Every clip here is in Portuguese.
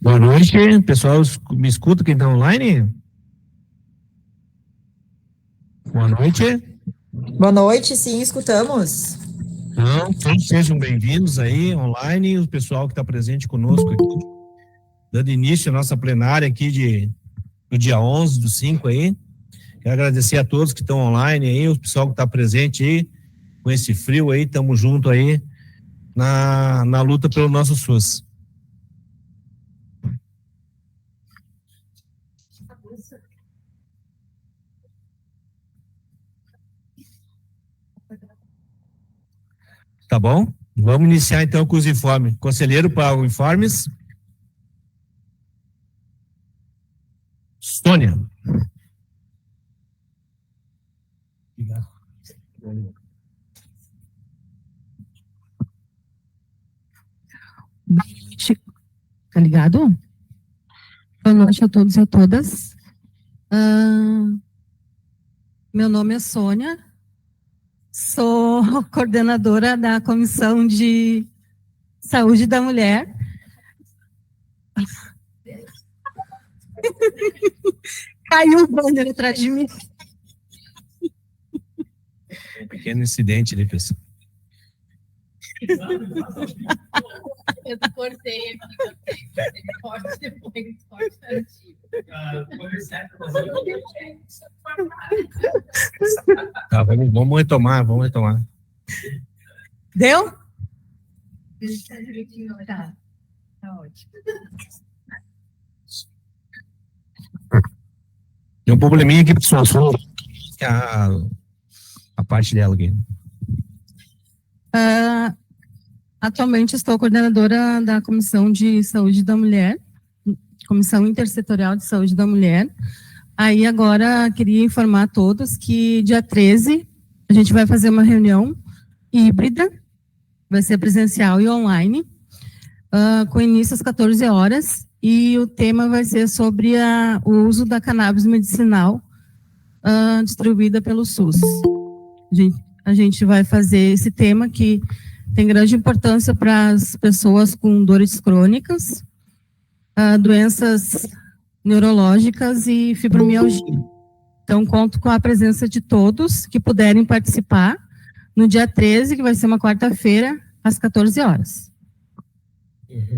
Boa noite, pessoal. Me escuta quem está online? Boa noite. Boa noite, sim, escutamos. Então, todos sejam bem-vindos aí online, o pessoal que está presente conosco aqui, dando início à nossa plenária aqui do dia 11 do 5 aí. Quero agradecer a todos que estão online aí, o pessoal que está presente aí, com esse frio aí, estamos juntos aí na luta pelo nosso SUS. Tá bom? Vamos iniciar então com os informes. Conselheiro para os informes. Sônia. Tá ligado? Boa noite a todos e a todas. Meu nome é Sônia, sou coordenadora da Comissão de Saúde da Mulher. Caiu o banner atrás de mim. Pequeno incidente ali, pessoal. Eu cortei aqui. Corte depois, corte antigo. Tá, vamos retomar. Deu? Tá ótimo. Tem um probleminha aqui, pessoal, só a parte dela aqui. Atualmente estou coordenadora da Comissão de Saúde da Mulher, Comissão Intersetorial de Saúde da Mulher. Aí agora queria informar a todos que dia 13 a gente vai fazer uma reunião híbrida, vai ser presencial e online, com início às 14 horas, e o tema vai ser sobre o uso da cannabis medicinal distribuída pelo SUS. A gente vai fazer esse tema que tem grande importância para as pessoas com dores crônicas, doenças neurológicas e fibromialgia. Então, conto com a presença de todos que puderem participar no dia 13, que vai ser uma quarta-feira, às 14 horas.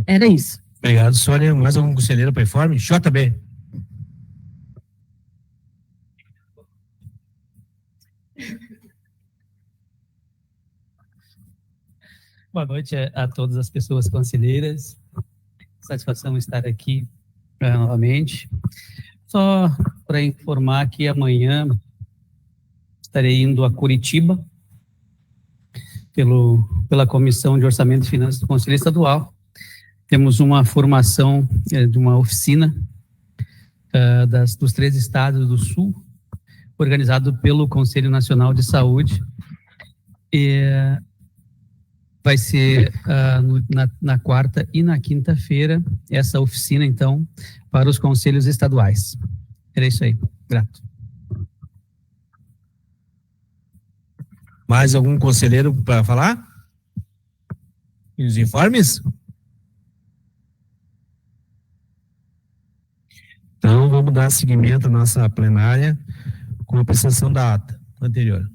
Era isso. Obrigado, Sônia. Mais algum conselheiro para informe? JB. Boa noite a todas as pessoas conselheiras. Satisfação estar aqui novamente. Só para informar que amanhã estarei indo a Curitiba pela Comissão de Orçamento e Finanças do Conselho Estadual. Temos uma formação de uma oficina dos 3 estados do Sul, organizado pelo Conselho Nacional de Saúde. Vai ser na quarta e na quinta-feira essa oficina, então, para os conselhos estaduais. Era isso aí. Grato. Mais algum conselheiro para falar? E os informes? Então, vamos dar seguimento à nossa plenária com a apreciação da ata anterior.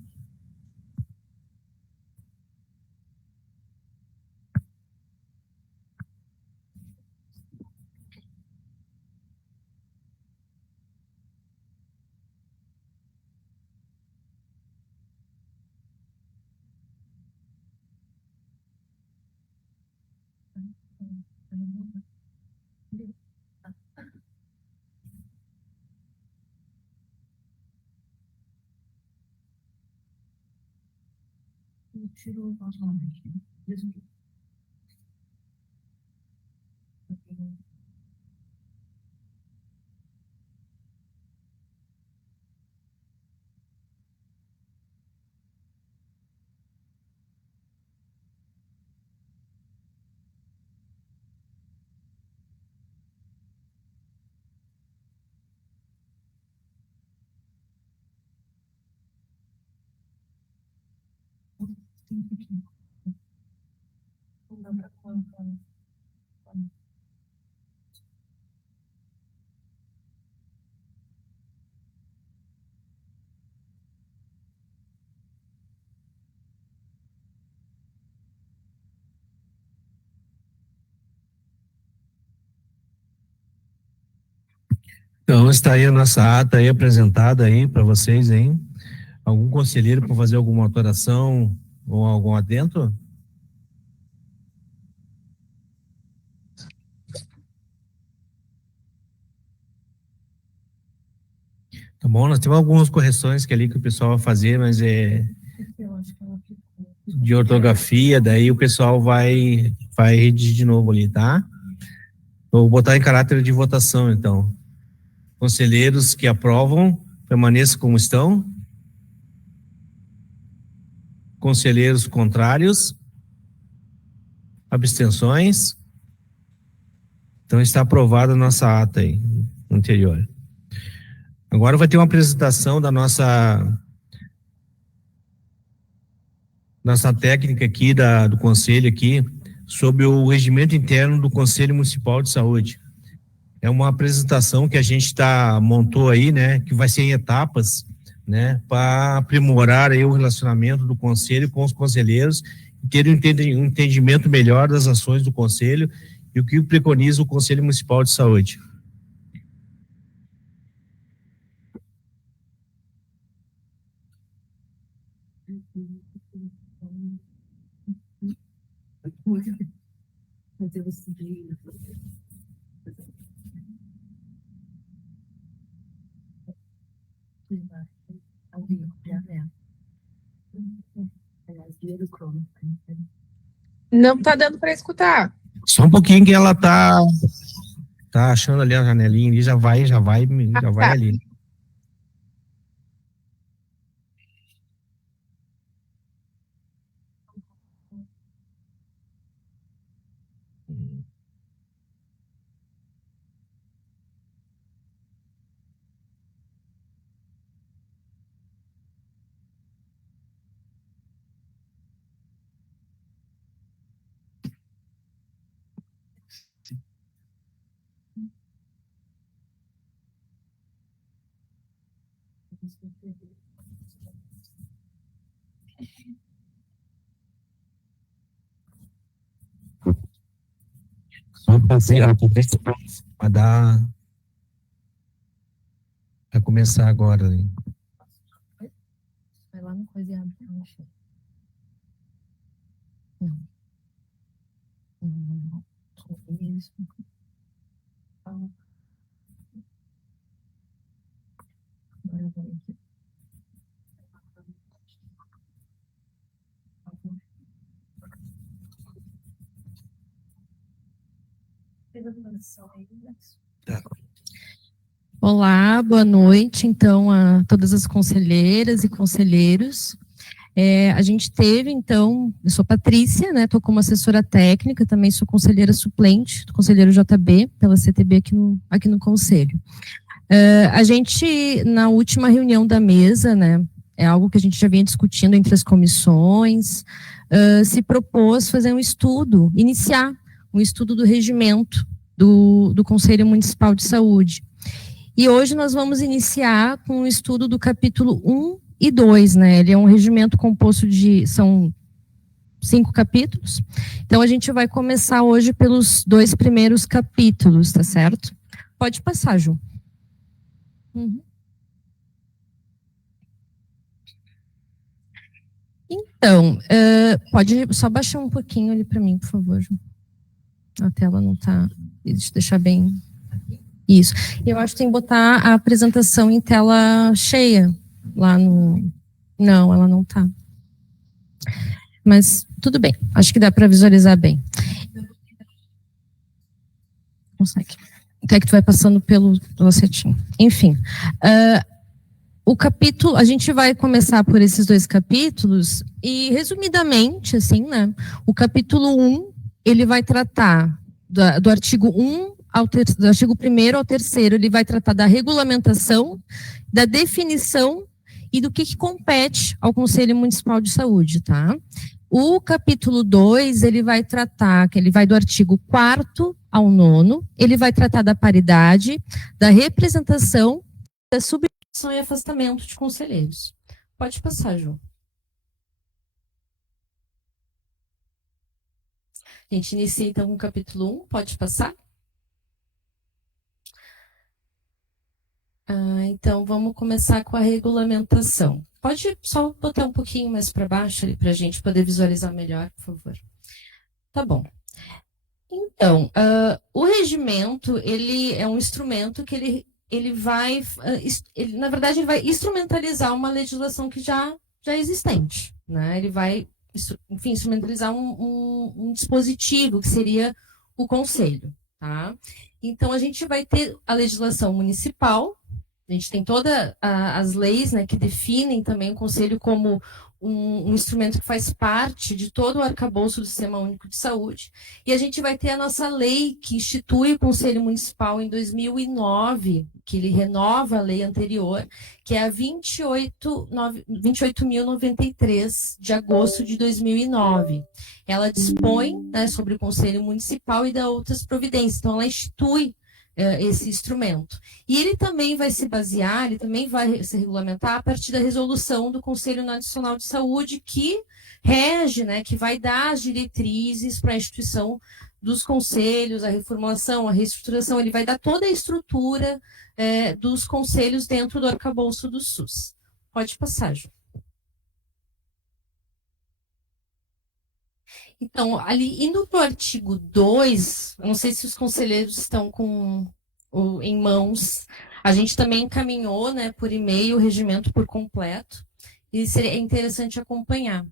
Então, está aí a nossa ata aí apresentada aí para vocês, hein? Algum conselheiro para fazer alguma alteração ou algum adendo? Tá bom, nós temos algumas correções que ali que o pessoal vai fazer, mas é de ortografia, daí o pessoal vai redigir de novo ali, tá? Vou botar em caráter de votação, então. Conselheiros que aprovam, permaneçam como estão. Conselheiros contrários, abstenções. Então está aprovada a nossa ata aí, anterior. Agora vai ter uma apresentação da nossa técnica aqui do conselho aqui sobre o regimento interno do Conselho Municipal de Saúde. É uma apresentação que a gente montou aí, né, que vai ser em etapas, né, para aprimorar aí o relacionamento do conselho com os conselheiros e ter um entendimento melhor das ações do conselho e o que preconiza o Conselho Municipal de Saúde. Não tá dando para escutar. Só um pouquinho que ela tá achando ali a janelinha ali, já vai Tá. ali. Vamos fazer vai dar vai começar agora. Hein? Vai lá no coisa e abre. Não. Isso. Agora eu vou aqui. Tá. Olá, boa noite, então, a todas as conselheiras e conselheiros. A gente teve, então, eu sou Patrícia, né, estou como assessora técnica, também sou conselheira suplente do conselheiro JB, pela CTB aqui no conselho. A gente, na última reunião da mesa, né, é algo que a gente já vinha discutindo entre as comissões, se propôs fazer iniciar um estudo do regimento do Conselho Municipal de Saúde. E hoje nós vamos iniciar com o estudo do capítulo 1 e 2, né? Ele é um regimento composto são 5 capítulos. Então, a gente vai começar hoje pelos 2 primeiros capítulos, tá certo? Pode passar, Ju. Uhum. Então, pode só baixar um pouquinho ali para mim, por favor, Ju. A tela não está... Deixa eu deixar bem... Isso. Eu acho que tem que botar a apresentação em tela cheia lá no... Não, ela não está. Mas tudo bem. Acho que dá para visualizar bem. Consegue. Até que tu vai passando pelo setinho. Enfim. O capítulo, a gente vai começar por esses 2 capítulos e, resumidamente, assim, né? O capítulo 1, ele vai tratar do artigo 1 do artigo 1º ao 3º, ele vai tratar da regulamentação, da definição e do que compete ao Conselho Municipal de Saúde, tá? O capítulo 2, ele vai tratar, que ele vai do artigo 4º ao 9º, ele vai tratar da paridade, da representação, da substituição e afastamento de conselheiros. Pode passar, Ju. A gente inicia, então, com o capítulo 1, pode passar? Então, vamos começar com a regulamentação. Pode só botar um pouquinho mais para baixo ali para a gente poder visualizar melhor, por favor. Tá bom. Então, o regimento, ele é um instrumento que ele vai, na verdade, ele vai instrumentalizar uma legislação que já é existente, né? Ele vai, enfim, instrumentalizar um dispositivo que seria o conselho, tá? Então, a gente vai ter a legislação municipal. A gente tem todas as leis, né, que definem também o conselho como um instrumento que faz parte de todo o arcabouço do Sistema Único de Saúde. E a gente vai ter a nossa lei que institui o Conselho Municipal em 2009, que ele renova a lei anterior, que é a 28.093, de agosto de 2009. Ela dispõe, né, sobre o Conselho Municipal e dá outras providências. Então, ela institui esse instrumento. E ele também vai se basear, ele também vai se regulamentar a partir da resolução do Conselho Nacional de Saúde, que rege, né, que vai dar as diretrizes para a instituição dos conselhos, a reformulação, a reestruturação, ele vai dar toda a estrutura dos conselhos dentro do arcabouço do SUS. Pode passar, Ju. Então, ali, indo para o artigo 2, eu não sei se os conselheiros estão em mãos, a gente também encaminhou, né, por e-mail o regimento por completo, e seria interessante acompanhar.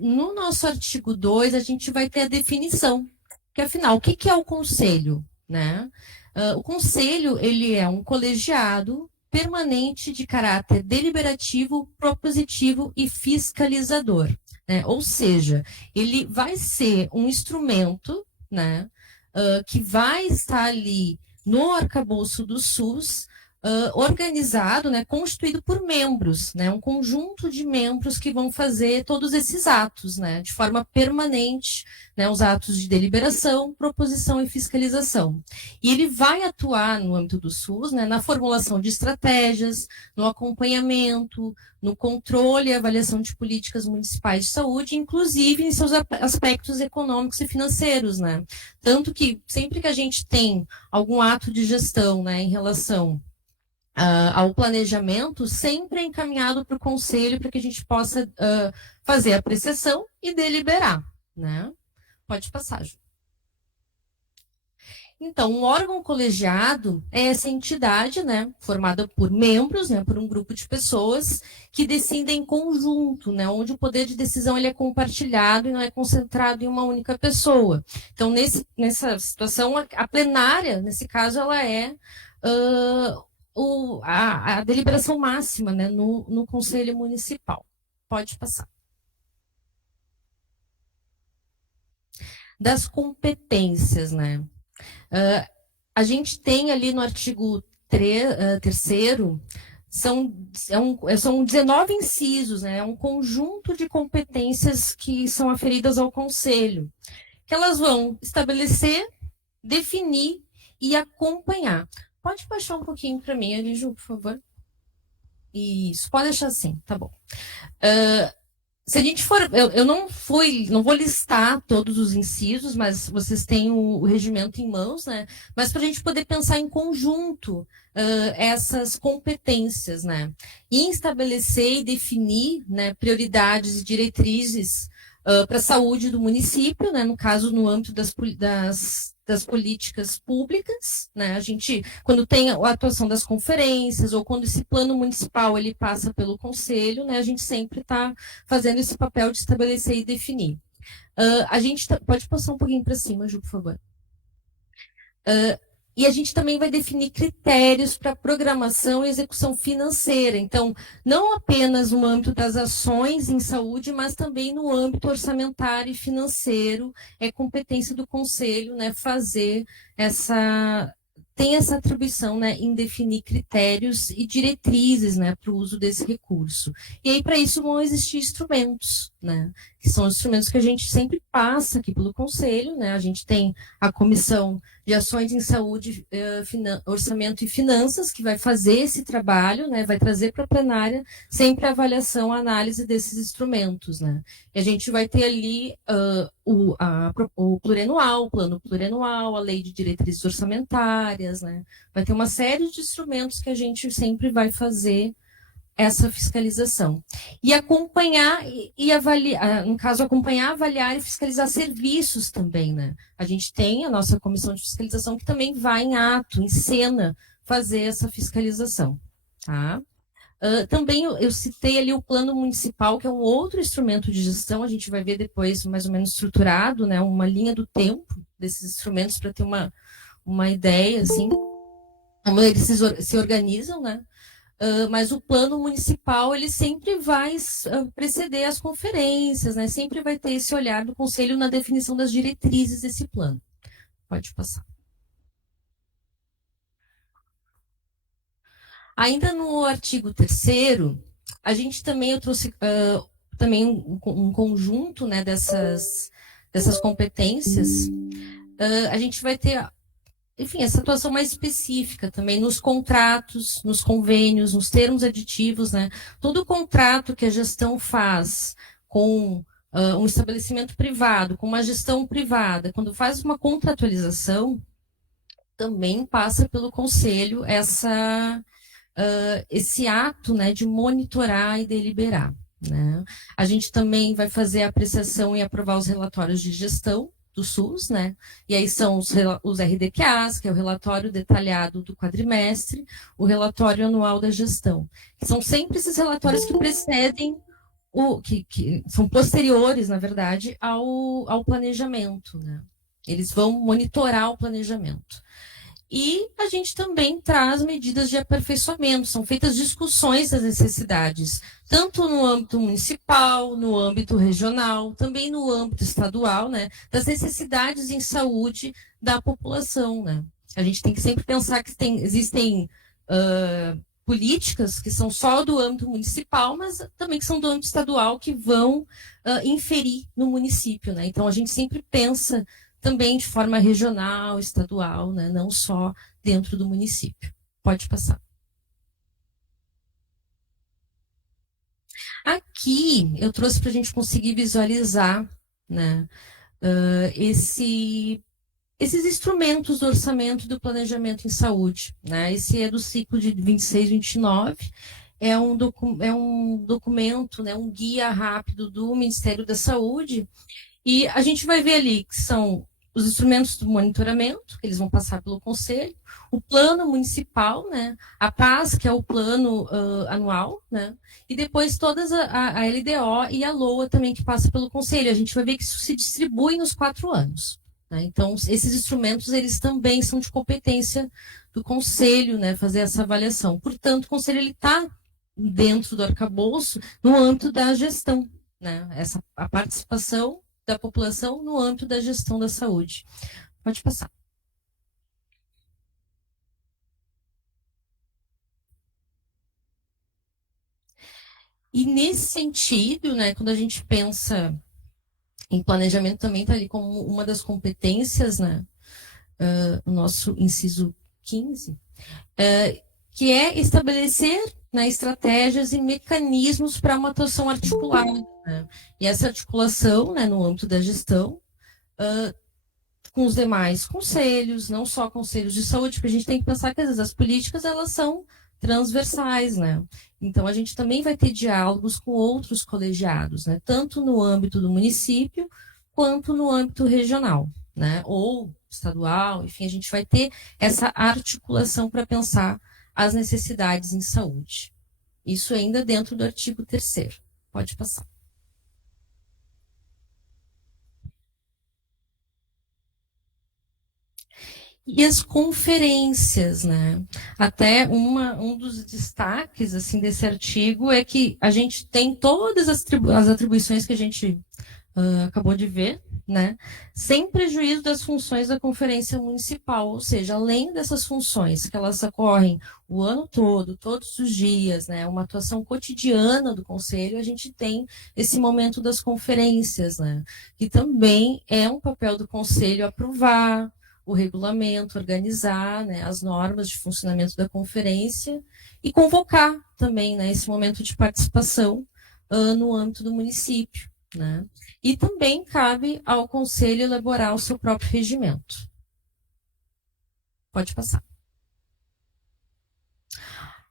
No nosso artigo 2, a gente vai ter a definição, que afinal, o que é o conselho, né? O conselho, ele é um colegiado permanente de caráter deliberativo, propositivo e fiscalizador. Ou seja, ele vai ser um instrumento, né, que vai estar ali no arcabouço do SUS, organizado, né, constituído por membros, né, um conjunto de membros que vão fazer todos esses atos, né, de forma permanente, né, os atos de deliberação, proposição e fiscalização. E ele vai atuar no âmbito do SUS, né, na formulação de estratégias, no acompanhamento, no controle e avaliação de políticas municipais de saúde, inclusive em seus aspectos econômicos e financeiros, né. Tanto que sempre que a gente tem algum ato de gestão, né, em relação ao planejamento, sempre é encaminhado para o conselho para que a gente possa fazer a apreciação e deliberar, né? Pode passar, Ju. Então, um órgão colegiado é essa entidade, né, formada por membros, né, por um grupo de pessoas que decidem em conjunto, né, onde o poder de decisão ele é compartilhado e não é concentrado em uma única pessoa. Então, nessa situação, a plenária, nesse caso, ela é a deliberação máxima, né, no Conselho Municipal. Pode passar. Das competências, né? A gente tem ali no artigo 3º, são 19 incisos, né? É um conjunto de competências que são aferidas ao Conselho, que elas vão estabelecer, definir e acompanhar. Pode baixar um pouquinho para mim, ali, Ju, por favor. Isso, pode deixar assim, tá bom. Se a gente for, eu não vou listar todos os incisos, mas vocês têm o regimento em mãos, né? Mas para a gente poder pensar em conjunto essas competências, né? E estabelecer e definir, né, prioridades e diretrizes para a saúde do município, né? No caso, no âmbito das políticas públicas, né? A gente, quando tem a atuação das conferências ou quando esse plano municipal ele passa pelo conselho, né? A gente sempre está fazendo esse papel de estabelecer e definir. A gente pode passar um pouquinho para cima, Ju, por favor. E a gente também vai definir critérios para programação e execução financeira. Então, não apenas no âmbito das ações em saúde, mas também no âmbito orçamentário e financeiro. É competência do Conselho, né, tem essa atribuição, né, em definir critérios e diretrizes, né, para o uso desse recurso. E aí, para isso, vão existir instrumentos, né, que são instrumentos que a gente sempre passa aqui pelo Conselho, né, a gente tem a Comissão de ações em saúde, orçamento e finanças, que vai fazer esse trabalho, né, vai trazer para a plenária sempre a avaliação, a análise desses instrumentos, né. E a gente vai ter ali o plurianual, o plano plurianual, a lei de diretrizes orçamentárias, né, vai ter uma série de instrumentos que a gente sempre vai fazer essa fiscalização. E acompanhar e avaliar, no caso, acompanhar, avaliar e fiscalizar serviços também, né? A gente tem a nossa comissão de fiscalização que também vai em ato, em cena, fazer essa fiscalização, tá? Também eu citei ali o plano municipal, que é um outro instrumento de gestão, a gente vai ver depois mais ou menos estruturado, né? Uma linha do tempo desses instrumentos para ter uma ideia, assim, como eles se organizam, né? Mas o plano municipal ele sempre vai preceder as conferências, né? Sempre vai ter esse olhar do conselho na definição das diretrizes desse plano. Pode passar. Ainda no artigo 3º, a gente também, eu trouxe também um conjunto, né, dessas competências. A gente vai ter, enfim, essa atuação mais específica também nos contratos, nos convênios, nos termos aditivos, né? Todo contrato que a gestão faz com um estabelecimento privado, com uma gestão privada, quando faz uma contratualização, também passa pelo conselho esse ato, né, de monitorar e deliberar, né? A gente também vai fazer a apreciação e aprovar os relatórios de gestão do SUS, né? E aí são os RDQAs, que é o relatório detalhado do quadrimestre, o relatório anual da gestão. São sempre esses relatórios que precedem, que são posteriores, na verdade, ao planejamento, né? Eles vão monitorar o planejamento. E a gente também traz medidas de aperfeiçoamento, são feitas discussões das necessidades, tanto no âmbito municipal, no âmbito regional, também no âmbito estadual, né, das necessidades em saúde da população, né. A gente tem que sempre pensar que existem políticas que são só do âmbito municipal, mas também que são do âmbito estadual, que vão inferir no município, né. Então, a gente sempre pensa também de forma regional, estadual, né? Não só dentro do município. Pode passar. Aqui eu trouxe para a gente conseguir visualizar, né, esses instrumentos do orçamento e do planejamento em saúde, né? Esse é do ciclo de 26, 29. É um documento, né, um guia rápido do Ministério da Saúde. E a gente vai ver ali que são os instrumentos do monitoramento, que eles vão passar pelo conselho, o plano municipal, né, a PAS, que é o plano anual, né, e depois todas a LDO e a LOA também, que passa pelo conselho. A gente vai ver que isso se distribui nos 4 anos. Né? Então, esses instrumentos, eles também são de competência do conselho, né, fazer essa avaliação. Portanto, o conselho está dentro do arcabouço, no âmbito da gestão, né, a participação da população no âmbito da gestão da saúde. Pode passar. E nesse sentido, né, quando a gente pensa em planejamento, também está ali como uma das competências, né, o nosso inciso 15, que é estabelecer, né, estratégias e mecanismos para uma atuação articulada. Né? E essa articulação, né, no âmbito da gestão, com os demais conselhos, não só conselhos de saúde, porque a gente tem que pensar que às vezes as políticas elas são transversais, né? Então a gente também vai ter diálogos com outros colegiados, né? Tanto no âmbito do município quanto no âmbito regional, né? Ou estadual, enfim, a gente vai ter essa articulação para pensar as necessidades em saúde. Isso ainda dentro do artigo 3º. Pode passar. E as conferências, né? Até um dos destaques assim, desse artigo é que a gente tem todas as atribuições que a gente acabou de ver, né? Sem prejuízo das funções da conferência municipal, ou seja, além dessas funções que elas ocorrem o ano todo, todos os dias, né? Uma atuação cotidiana do conselho, a gente tem esse momento das conferências, né? Que também é um papel do conselho aprovar, o regulamento, organizar, né, as normas de funcionamento da conferência e convocar também, né, esse momento de participação no âmbito do município, né? E também cabe ao conselho elaborar o seu próprio regimento. Pode passar.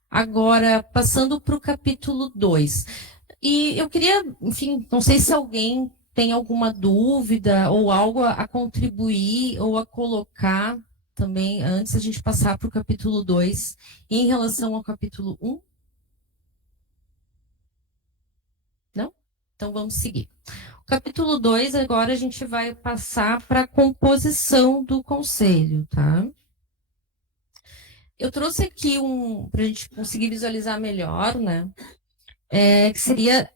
Agora, passando para o capítulo 2. E eu queria, enfim, não sei se alguém tem alguma dúvida ou algo a contribuir ou a colocar também, antes a gente passar para o capítulo 2, em relação ao capítulo 1. Não? Então vamos seguir. O capítulo 2, agora a gente vai passar para a composição do conselho, tá? Eu trouxe aqui para a gente conseguir visualizar melhor, né? Que seria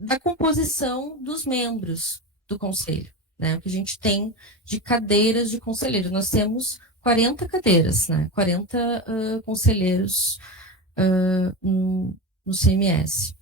da composição dos membros do conselho, né? O que a gente tem de cadeiras de conselheiro. Nós temos 40 cadeiras, né? 40 conselheiros no CMS.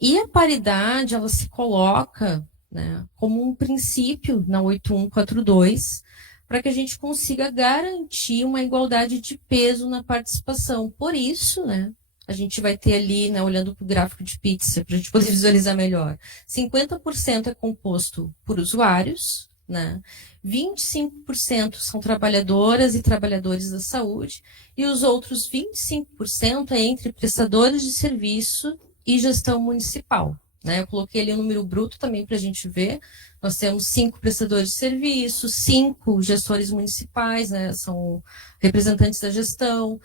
E a paridade, ela se coloca, né, como um princípio na 8142, para que a gente consiga garantir uma igualdade de peso na participação. Por isso, né, a gente vai ter ali, né, olhando para o gráfico de pizza, para a gente poder visualizar melhor, 50% é composto por usuários, né, 25% são trabalhadoras e trabalhadores da saúde, e os outros 25% é entre prestadores de serviço e gestão municipal. Né? Eu coloquei ali o número bruto também para a gente ver. Nós temos 5 prestadores de serviço, 5 gestores municipais, né? São representantes da gestão,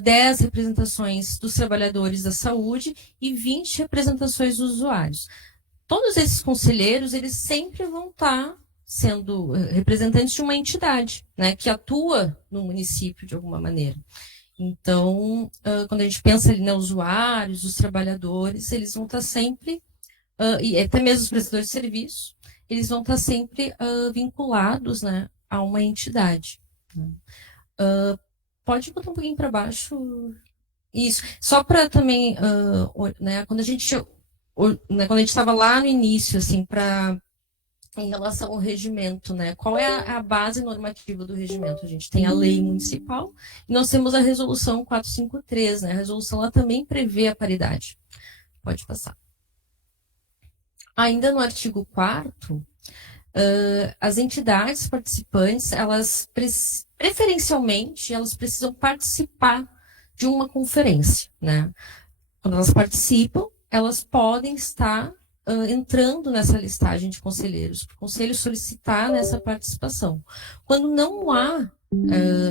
10 representações dos trabalhadores da saúde e 20 representações dos usuários. Todos esses conselheiros, eles sempre vão estar sendo representantes de uma entidade, né? Que atua no município de alguma maneira. Então, quando a gente pensa ali, né, usuários, os trabalhadores, eles vão estar sempre, e até mesmo os prestadores de serviço, eles vão estar sempre vinculados, né, a uma entidade. Né? Pode botar um pouquinho para baixo. Isso. Só para também, né, quando a gente estava lá no início, assim, em relação ao regimento, né? Qual é a base normativa do regimento? A gente tem a lei municipal e nós temos a resolução 453, né? A resolução ela também prevê a paridade. Pode passar. Ainda no artigo 4º, as entidades participantes, elas preferencialmente, elas precisam participar de uma conferência, né? Quando elas participam, elas podem estar entrando nessa listagem de conselheiros, para o conselho solicitar nessa participação. Quando não há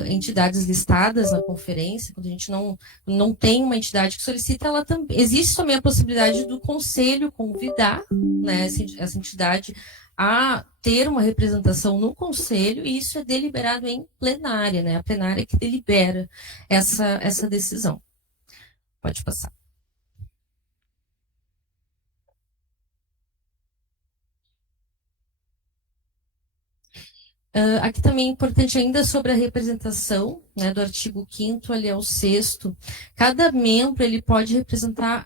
entidades listadas na conferência, quando a gente não tem uma entidade que solicita, existe também a possibilidade do conselho convidar, né, essa entidade a ter uma representação no conselho, e isso é deliberado em plenária, né? A plenária que delibera essa decisão. Pode passar. Aqui também é importante ainda sobre a representação, né, do artigo 5º ali ao 6º. Cada membro ele pode representar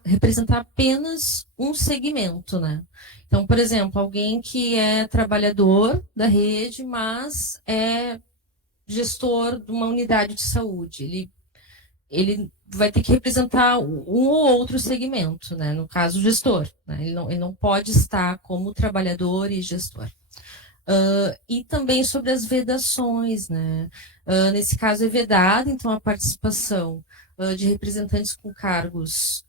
apenas um segmento, né? Então, por exemplo, alguém que é trabalhador da rede, mas é gestor de uma unidade de saúde. Ele vai ter que representar um ou outro segmento, né? No caso, o gestor. Né? Ele não pode estar como trabalhador e gestor. E também sobre as vedações, né? Nesse caso é vedada, então, a participação de representantes com cargos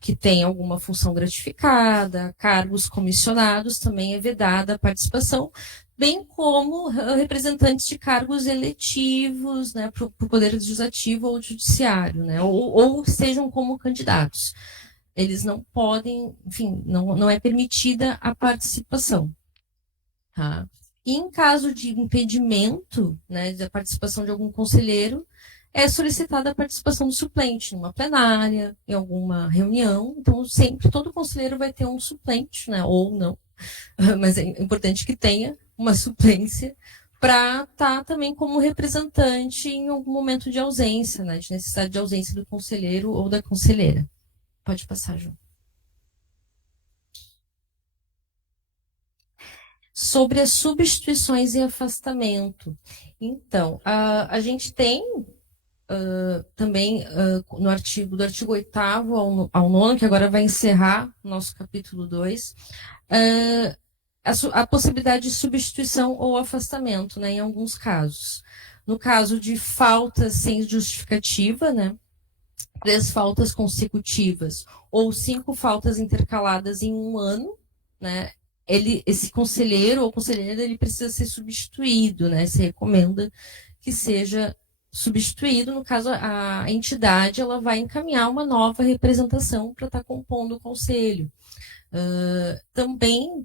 que têm alguma função gratificada, cargos comissionados, também é vedada a participação, bem como representantes de cargos eletivos, né, para o Poder Legislativo ou Judiciário, né, ou sejam como candidatos. Eles não podem, enfim, não é permitida a participação. Tá? E em caso de impedimento, né, da participação de algum conselheiro, é solicitada a participação do suplente numa plenária, em alguma reunião. Então, sempre todo conselheiro vai ter um suplente, né, ou não, mas é importante que tenha uma suplência para estar também como representante em algum momento de ausência, né, de necessidade de ausência do conselheiro ou da conselheira. Pode passar, João. sobre as substituições e afastamento. Então, a gente tem também no artigo, do artigo 8º ao 9º, que agora vai encerrar o nosso capítulo 2, a possibilidade de substituição ou afastamento, né, em alguns casos. No caso de faltas sem justificativa, né, 3 faltas consecutivas ou 5 faltas intercaladas em um ano, né, esse conselheiro ou conselheira ele precisa ser substituído, né, se recomenda que seja substituído. No caso, a entidade ela vai encaminhar uma nova representação para estar compondo o conselho. Também,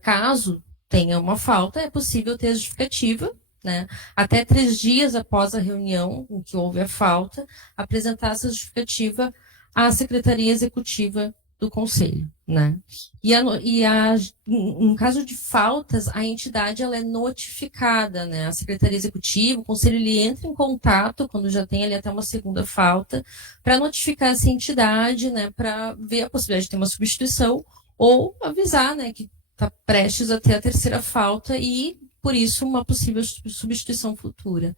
caso tenha uma falta, é possível ter a justificativa, né? Até 3 dias após a reunião em que houve a falta, apresentar essa justificativa à Secretaria Executiva do Conselho, né? Em caso de faltas, a entidade ela é notificada, né? A Secretaria Executiva, o Conselho ele entra em contato quando já tem ali até uma segunda falta, para notificar essa entidade, né? Para ver a possibilidade de ter uma substituição ou avisar, né? Que está prestes a ter a 3ª falta e por isso uma possível substituição futura.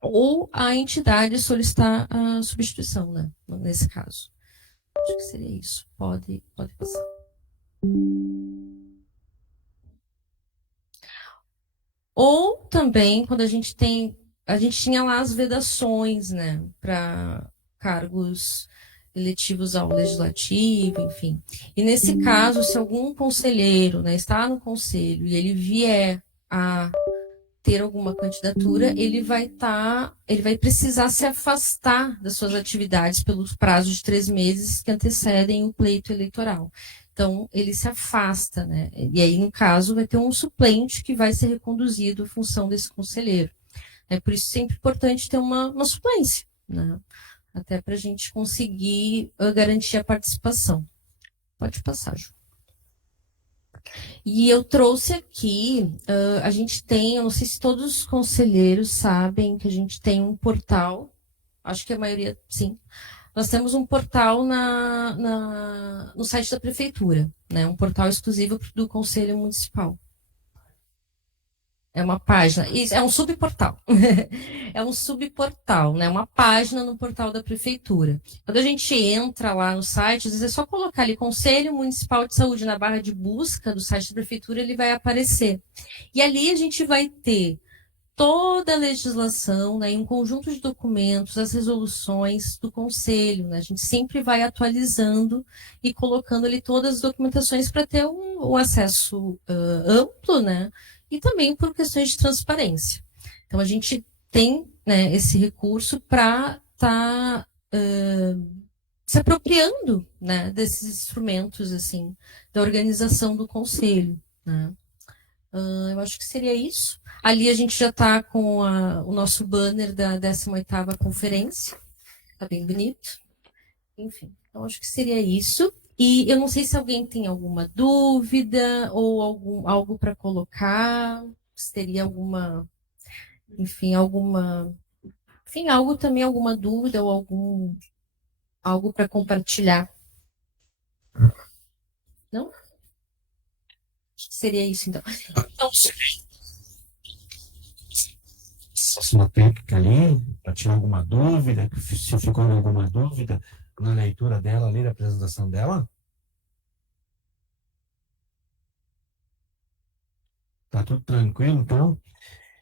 Ou a entidade solicitar a substituição, né? Nesse caso. Acho que seria isso. Pode passar. Ou também, quando a gente tinha lá as vedações, né? Para cargos eletivos ao legislativo, enfim. E nesse caso, se algum conselheiro, né, está no conselho e ele vier a ter alguma candidatura, ele vai precisar se afastar das suas atividades pelos prazos de 3 meses que antecedem o pleito eleitoral. Então, ele se afasta, né? E aí, no caso, vai ter um suplente que vai ser reconduzido à função desse conselheiro. Por isso, sempre importante ter uma suplência, né? Até para a gente conseguir garantir a participação. Pode passar, Ju. E eu trouxe aqui, a gente tem, eu não sei se todos os conselheiros sabem que a gente tem um portal, acho que a maioria, sim. Nós temos um portal no site da prefeitura, né? Um portal exclusivo do Conselho Municipal. É uma página, isso é um subportal. É um subportal, né? Uma página no portal da prefeitura. Quando a gente entra lá no site, às vezes é só colocar ali Conselho Municipal de Saúde na barra de busca do site da prefeitura, ele vai aparecer. E ali a gente vai ter toda a legislação, né, em um conjunto de documentos, as resoluções do conselho, né? A gente sempre vai atualizando e colocando ali todas as documentações para ter um acesso amplo, né? E também por questões de transparência. Então, a gente tem, né, esse recurso para estar se apropriando, né, desses instrumentos, assim, da organização do conselho, né? Eu acho que seria isso. Ali a gente já está com o nosso banner da 18ª conferência. Está bem bonito. Enfim, então acho que seria isso. E eu não sei se alguém tem alguma dúvida ou algo para colocar, se teria alguma, enfim, algo também, alguma dúvida ou algo para compartilhar. Não? Seria isso, então. Uma técnica ali, para tirar alguma dúvida, se ficou alguma dúvida na leitura dela ali, na apresentação dela? Tá tudo tranquilo, então?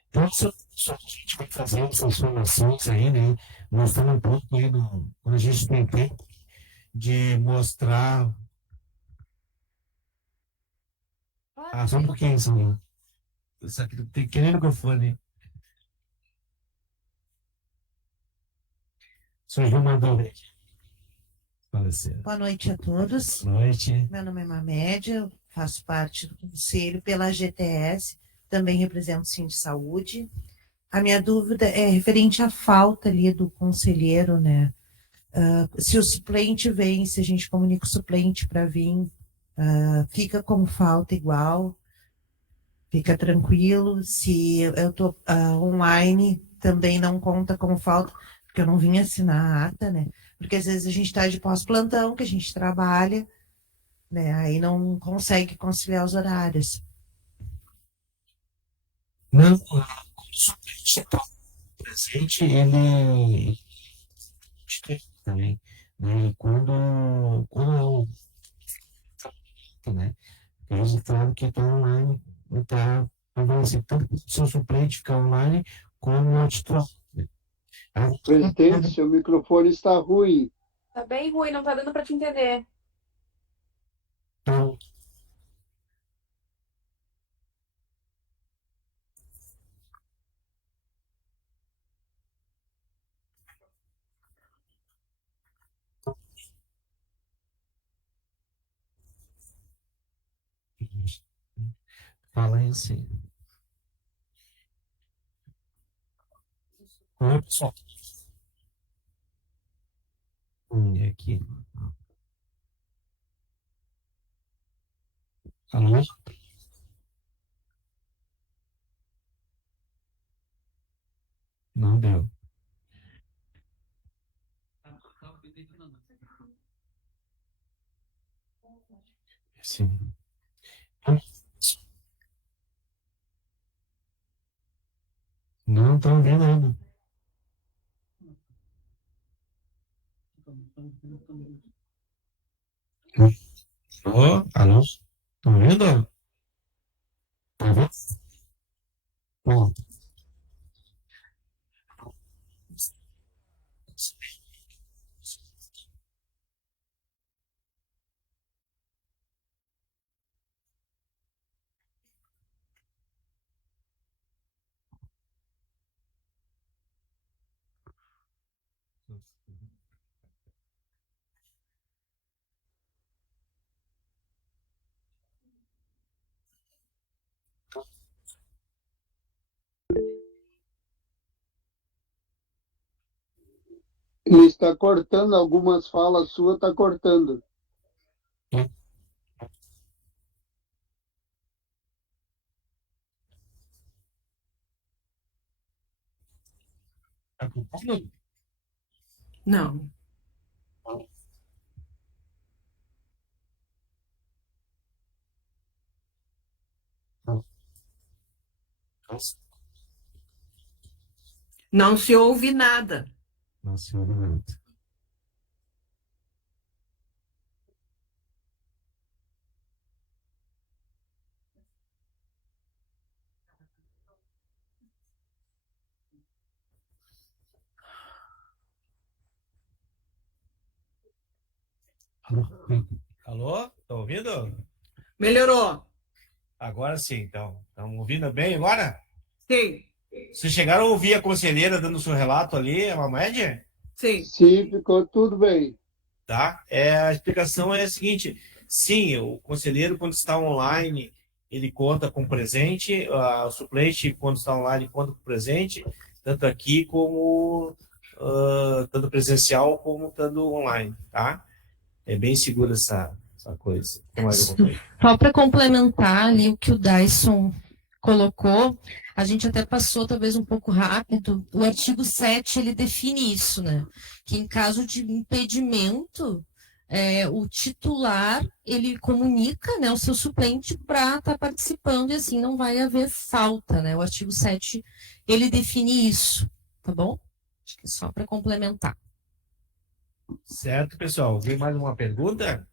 Então, só a gente vai fazendo essas informações aí, né? Mostrando um pouco aí, quando a gente tem tempo de mostrar. Só um pouquinho, Sandra. Só que tem que nem microfone. Surgiu uma dúvida aqui. Boa noite a todos. Boa noite. Meu nome é Mamédia, eu faço parte do conselho pela GTS, também represento o Sim de Saúde. A minha dúvida é referente à falta ali do conselheiro, né? Se o suplente vem, se a gente comunica o suplente para vir, fica como falta igual, fica tranquilo. Se eu estou online, também não conta como falta, porque eu não vim assinar a ata, né? Porque às vezes a gente está de pós-plantão, que a gente trabalha, né? Aí não consegue conciliar os horários. Não, quando o suplente está presente, ele também, né? Quando é o né? Eles claro que está online, está assim, tanto o seu suplente ficar online como o titular. Presidente, seu microfone está ruim. Tá bem ruim, não tá dando para te entender. Então, fala aí assim. Oi, pessoal. Aqui. Alô? Não deu. Sim. Não estou ouvindo nada. Alô? Alô? Estão ouvindo? Tá vendo? Bom. Ele está cortando algumas falas suas, está cortando. Tá cortando? Não. Nossa, Não se ouve nada. não se ouve nada. Alô? Alô? Estão ouvindo? Melhorou. Agora sim, então. Estão ouvindo bem agora? Sim, Vocês chegaram a ouvir a conselheira dando seu relato ali, a Mamed? sim. Sim, ficou tudo bem. Tá? A explicação é a seguinte: sim, o conselheiro, quando está online, ele conta com presente, o suplente, quando está online, conta com presente, tanto aqui como tanto presencial como tanto online, tá? É bem segura essa coisa. Só para complementar ali o que o Dyson colocou, a gente até passou talvez um pouco rápido, o artigo 7 ele define isso, né? Que em caso de impedimento, o titular ele comunica, né, o seu suplente para estar participando e assim não vai haver falta, né? O artigo 7 ele define isso, tá bom? Acho que é só para complementar. Certo, pessoal. Vem mais uma pergunta?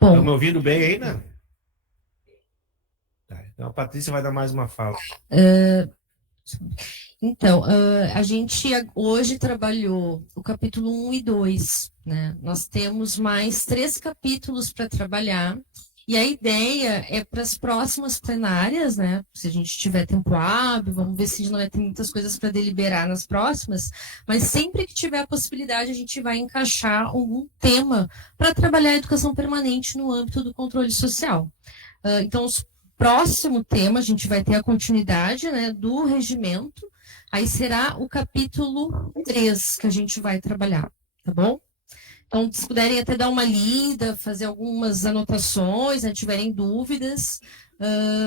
Bom, Estão me ouvindo bem ainda? Tá, então a Patrícia vai dar mais uma fala. então, a gente hoje trabalhou o capítulo 1 e 2, né? Nós temos mais 3 capítulos para trabalhar, e a ideia é para as próximas plenárias, né? Se a gente tiver tempo hábil, vamos ver se a gente não vai ter muitas coisas para deliberar nas próximas, mas sempre que tiver a possibilidade, a gente vai encaixar algum tema para trabalhar a educação permanente no âmbito do controle social. Então, os próximo tema, a gente vai ter a continuidade, né, do regimento, aí será o capítulo 3 que a gente vai trabalhar, tá bom? Então, se puderem até dar uma lida, fazer algumas anotações, se tiverem dúvidas,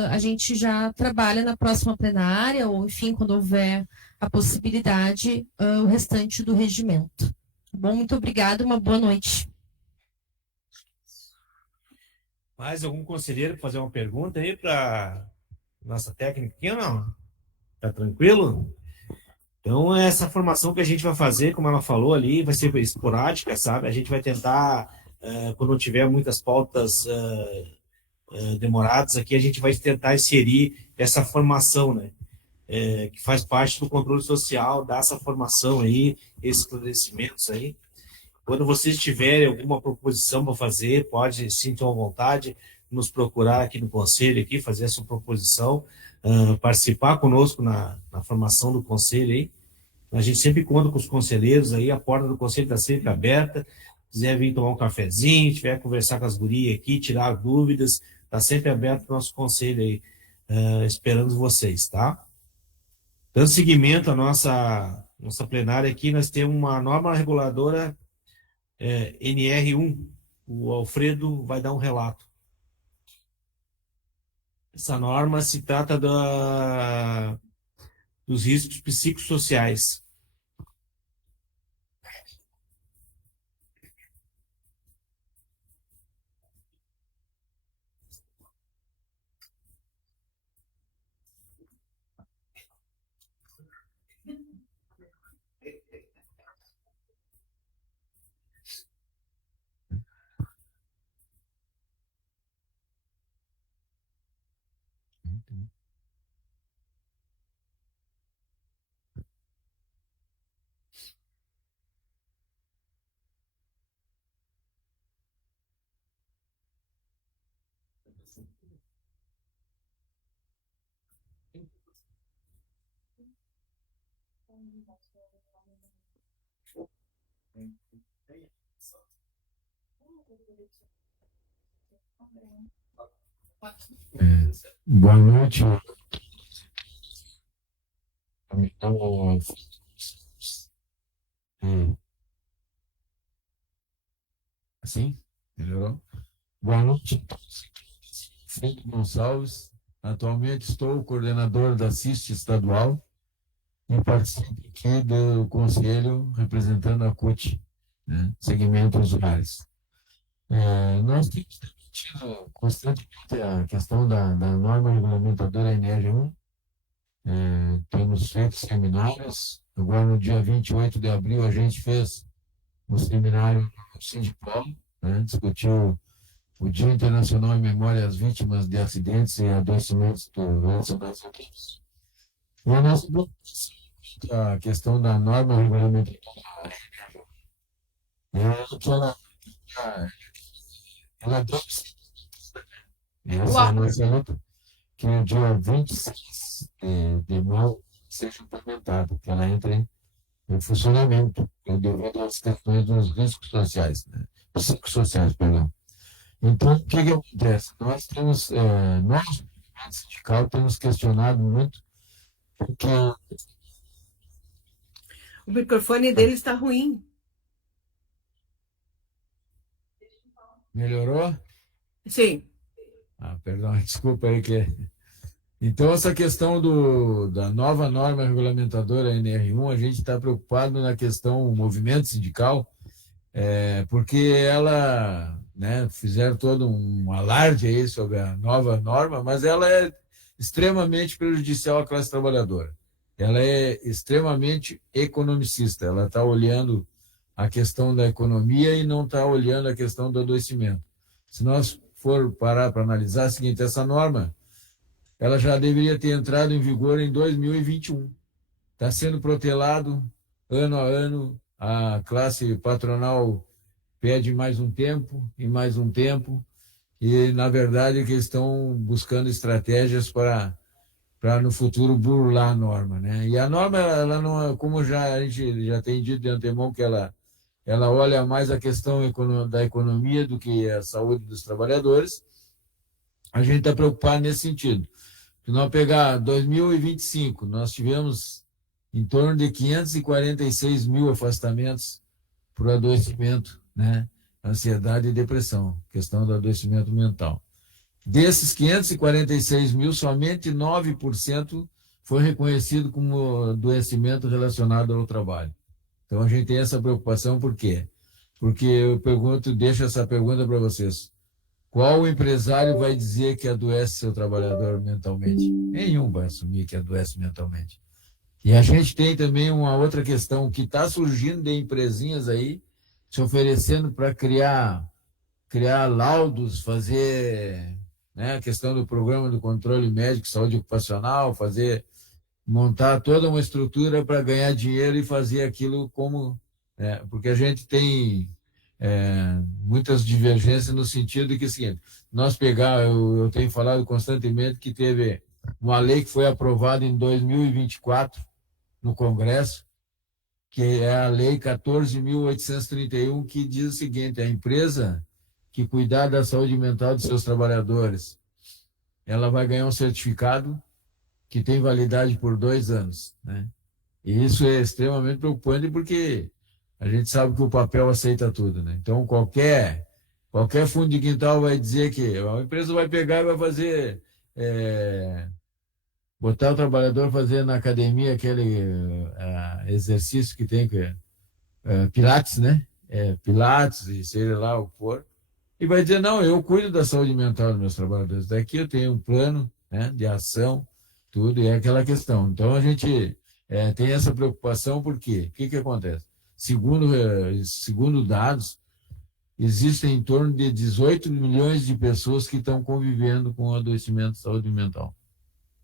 a gente já trabalha na próxima plenária, ou enfim, quando houver a possibilidade, o restante do regimento. Bom, muito obrigada, uma boa noite. Mais algum conselheiro fazer uma pergunta aí para nossa técnica aqui ou não? Tá tranquilo? Então, essa formação que a gente vai fazer, como ela falou ali, vai ser esporádica, sabe? A gente vai tentar, quando tiver muitas pautas demoradas aqui, a gente vai tentar inserir essa formação, né? Que faz parte do controle social, dar essa formação aí, esses esclarecimentos aí. Quando vocês tiverem alguma proposição para fazer, pode, sintam à vontade, nos procurar aqui no conselho, aqui, fazer essa proposição, participar conosco na formação do conselho aí. A gente sempre conta com os conselheiros aí, a porta do conselho está sempre aberta. Se quiser vir tomar um cafezinho, tiver conversar com as gurias aqui, tirar dúvidas, está sempre aberto o nosso conselho aí, esperando vocês, tá? Dando seguimento à nossa plenária aqui, nós temos uma norma reguladora NR1. O Alfredo vai dar um relato. Essa norma se trata dos riscos psicossociais. Boa noite. Assim? Melhorou? Boa noite. Franco Gonçalves. Atualmente estou coordenador da CIST estadual e participo aqui do conselho representando a CUT, né, segmento usuários. Nós temos discutido constantemente a questão da norma regulamentadora NR1. Temos feito seminários. Agora, no dia 28 de abril, a gente fez um seminário no Sindipolo, né, discutiu o Dia Internacional em Memória às Vítimas de Acidentes e Adoecimentos relacionados a equipes. E a nossa a questão da norma regulamentar ela deu essa é a nossa luta, que no dia 26 de maio seja implementada, que ela entre em funcionamento, devido às questões dos riscos sociais, né? Psicossociais, perdão. Então, o que acontece? Nós temos, nós, sindical, temos questionado muito, porque o microfone dele está ruim. Melhorou? Sim. Perdão, desculpa aí que... Então, essa questão da nova norma regulamentadora NR1, a gente está preocupado na questão movimento sindical, porque ela, né, fizeram todo um alarde aí sobre a nova norma, mas ela é extremamente prejudicial à classe trabalhadora. Ela é extremamente economicista, ela está olhando a questão da economia e não está olhando a questão do adoecimento. Se nós for parar para analisar, é o seguinte, essa norma, ela já deveria ter entrado em vigor em 2021. Está sendo protelado ano a ano, a classe patronal pede mais um tempo e mais um tempo, e, na verdade, que eles estão buscando estratégias para no futuro burlar a norma, né? E a norma, ela não, como a gente já tem dito de antemão, que ela olha mais a questão da economia do que a saúde dos trabalhadores. A gente está preocupado nesse sentido. Se nós pegar 2025, nós tivemos em torno de 546 mil afastamentos por adoecimento, né? Ansiedade e depressão, questão do adoecimento mental. Desses 546 mil, somente 9% foi reconhecido como adoecimento relacionado ao trabalho. Então, a gente tem essa preocupação, por quê? Porque eu deixo essa pergunta para vocês. Qual empresário vai dizer que adoece seu trabalhador mentalmente? Nenhum vai assumir que adoece mentalmente. E a gente tem também uma outra questão que está surgindo de empresinhas aí, se oferecendo para criar laudos, fazer, né, a questão do programa do controle médico, saúde ocupacional, montar toda uma estrutura para ganhar dinheiro e fazer aquilo como... porque a gente tem muitas divergências no sentido de que, seguinte, eu tenho falado constantemente que teve uma lei que foi aprovada em 2024 no Congresso, que é a Lei 14.831, que diz o seguinte: a empresa que cuidar da saúde mental de seus trabalhadores, ela vai ganhar um certificado que tem validade por 2 anos, né? E isso é extremamente preocupante, porque a gente sabe que o papel aceita tudo, né? Então, qualquer fundo de quintal vai dizer que a empresa vai pegar e vai fazer... botar o trabalhador fazer na academia aquele exercício que tem, Pilates, né? Pilates, e seja lá o que for. E vai dizer, não, eu cuido da saúde mental dos meus trabalhadores. Daqui eu tenho um plano, né, de ação, tudo, e é aquela questão. Então, a gente tem essa preocupação, porque o que acontece? Segundo dados, existem em torno de 18 milhões de pessoas que estão convivendo com adoecimento de saúde mental.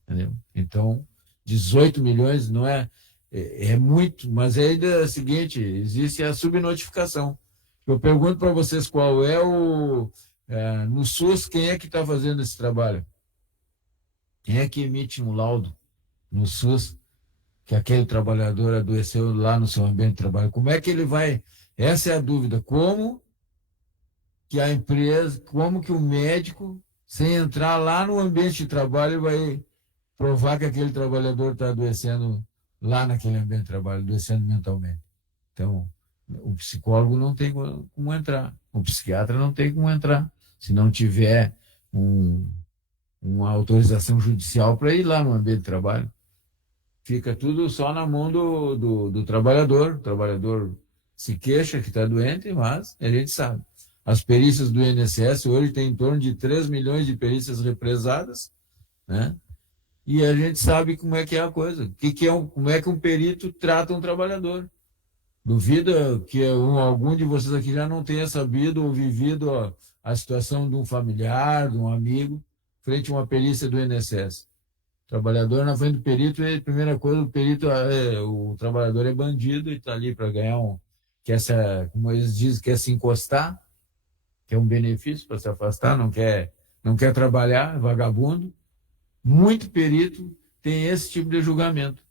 Entendeu? Então, 18 milhões não é muito, mas ainda é o seguinte, existe a subnotificação. Eu pergunto para vocês qual é no SUS, quem é que está fazendo esse trabalho? Quem é que emite um laudo no SUS que aquele trabalhador adoeceu lá no seu ambiente de trabalho? Como é que ele vai? Essa é a dúvida. Como que a empresa, como que o médico, sem entrar lá no ambiente de trabalho, vai provar que aquele trabalhador está adoecendo lá naquele ambiente de trabalho, adoecendo mentalmente? Então, o psicólogo não tem como entrar, o psiquiatra não tem como entrar, se não tiver uma autorização judicial para ir lá no ambiente de trabalho. Fica tudo só na mão do trabalhador. O trabalhador se queixa que está doente, mas a gente sabe. As perícias do INSS hoje tem em torno de 3 milhões de perícias represadas, né? E a gente sabe como é que é a coisa. Como é que um perito trata um trabalhador. Duvido que algum de vocês aqui já não tenha sabido ou vivido a situação de um familiar, de um amigo, frente a uma perícia do INSS. O trabalhador na frente do perito, a primeira coisa, o trabalhador é bandido e está ali para ganhar como eles dizem, quer se encostar, quer um benefício para se afastar, não quer trabalhar, vagabundo. Muito perito tem esse tipo de julgamento.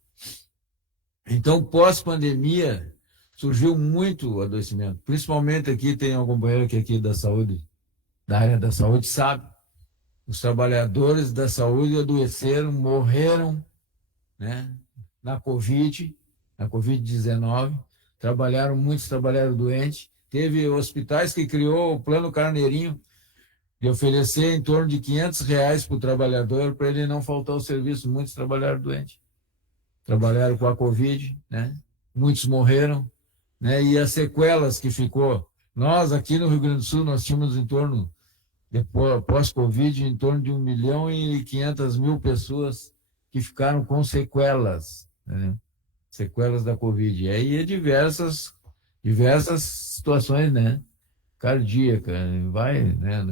Então, pós-pandemia, surgiu muito adoecimento. Principalmente aqui, tem um companheiro que aqui da área da saúde, sabe. Os trabalhadores da saúde adoeceram, morreram, né, na Covid-19, muitos trabalharam doentes. Teve hospitais que criou o Plano Carneirinho, de oferecer em torno de R$500 para o trabalhador, para ele não faltar ao serviço. Muitos trabalharam doentes. Trabalharam com a Covid, né? Muitos morreram, né? E as sequelas que ficou. Nós, aqui no Rio Grande do Sul, nós tínhamos em torno, pós-Covid, em torno de 1.500.000 pessoas que ficaram com sequelas, né? Sequelas da Covid. E aí diversas situações, né? Cardíaca, vai, né?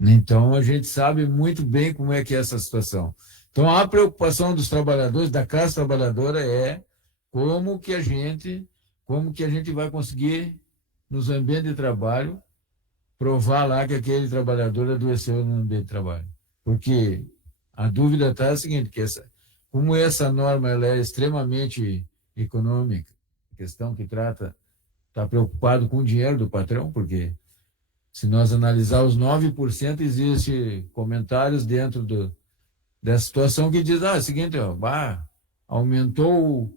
Então, a gente sabe muito bem como é que é essa situação. Então, a preocupação dos trabalhadores, da classe trabalhadora, é como que a gente vai conseguir, nos ambientes de trabalho, provar lá que aquele trabalhador adoeceu no ambiente de trabalho. Porque a dúvida está a seguinte, como essa norma ela é extremamente econômica, questão que está preocupado com o dinheiro do patrão, porque se nós analisar os 9%, existem comentários dentro dessa situação que diz, é o seguinte, aumentou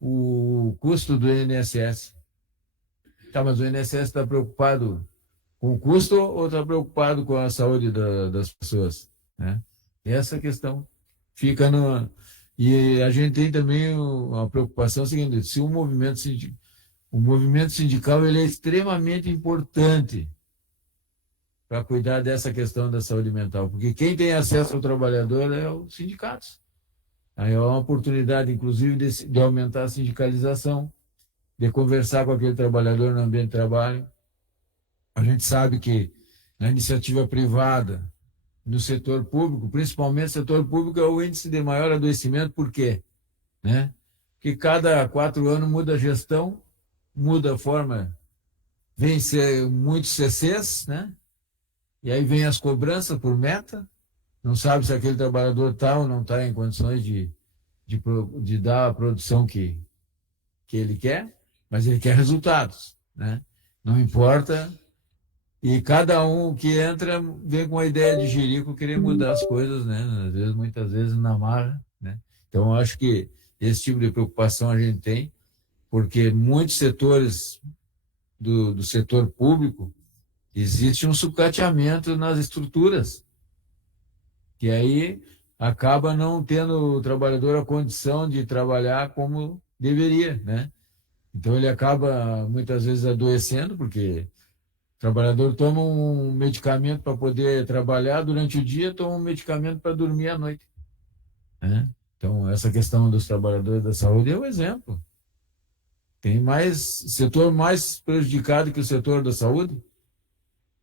o custo do INSS. Tá, mas o INSS está preocupado com o custo ou está preocupado com a saúde das pessoas, né? Essa questão fica no... E a gente tem também uma preocupação seguinte, se o movimento sindical ele é extremamente importante para cuidar dessa questão da saúde mental, porque quem tem acesso ao trabalhador é os sindicatos. Aí é uma oportunidade, inclusive, de aumentar a sindicalização, de conversar com aquele trabalhador no ambiente de trabalho. A gente sabe que na iniciativa privada, no setor público, principalmente no setor público, é o índice de maior adoecimento. Por quê? Né? Porque cada 4 anos muda a gestão, muda a forma, vem ser muitos CCs, né? E aí vem as cobranças por meta, não sabe se aquele trabalhador está ou não está em condições de dar a produção que ele quer, mas ele quer resultados, né? Não importa. E cada um que entra vem com a ideia de jirico querer mudar as coisas, né? Às vezes, muitas vezes na marra, né? Então, eu acho que esse tipo de preocupação a gente tem, porque muitos setores do setor público existe um sucateamento nas estruturas, que aí acaba não tendo o trabalhador a condição de trabalhar como deveria, né? Então ele acaba muitas vezes adoecendo, porque o trabalhador toma um medicamento para poder trabalhar durante o dia, toma um medicamento para dormir à noite, né? Então essa questão dos trabalhadores da saúde é um exemplo. Tem setor mais prejudicado que o setor da saúde.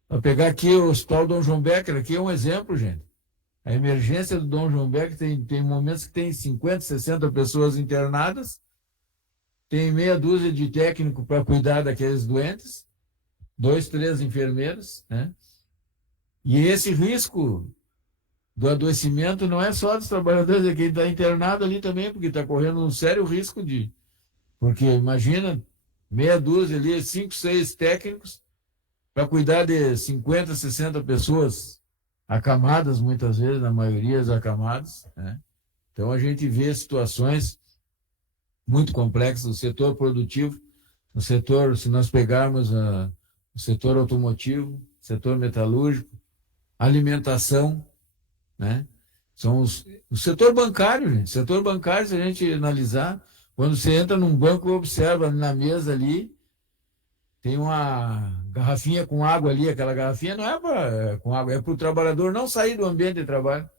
Para pegar aqui o Hospital Dom João Becker, aqui é um exemplo, gente. A emergência do Dom João Becker tem momentos que tem 50, 60 pessoas internadas, tem meia dúzia de técnicos para cuidar daqueles doentes, 2, 3 enfermeiros, né? E esse risco do adoecimento não é só dos trabalhadores, é quem está internado ali também, porque está correndo um sério risco de... Porque imagina, meia dúzia ali, 5, 6 técnicos, para cuidar de 50, 60 pessoas acamadas, muitas vezes, na maioria acamadas, né? Então, a gente vê situações muito complexas no setor produtivo, no setor, se nós pegarmos o setor automotivo, setor metalúrgico, alimentação, né? O setor bancário, gente. O setor bancário, se a gente analisar, quando você entra num banco, observa na mesa ali, tem uma garrafinha com água ali, aquela garrafinha não é com água, é para o trabalhador não sair do ambiente de trabalho,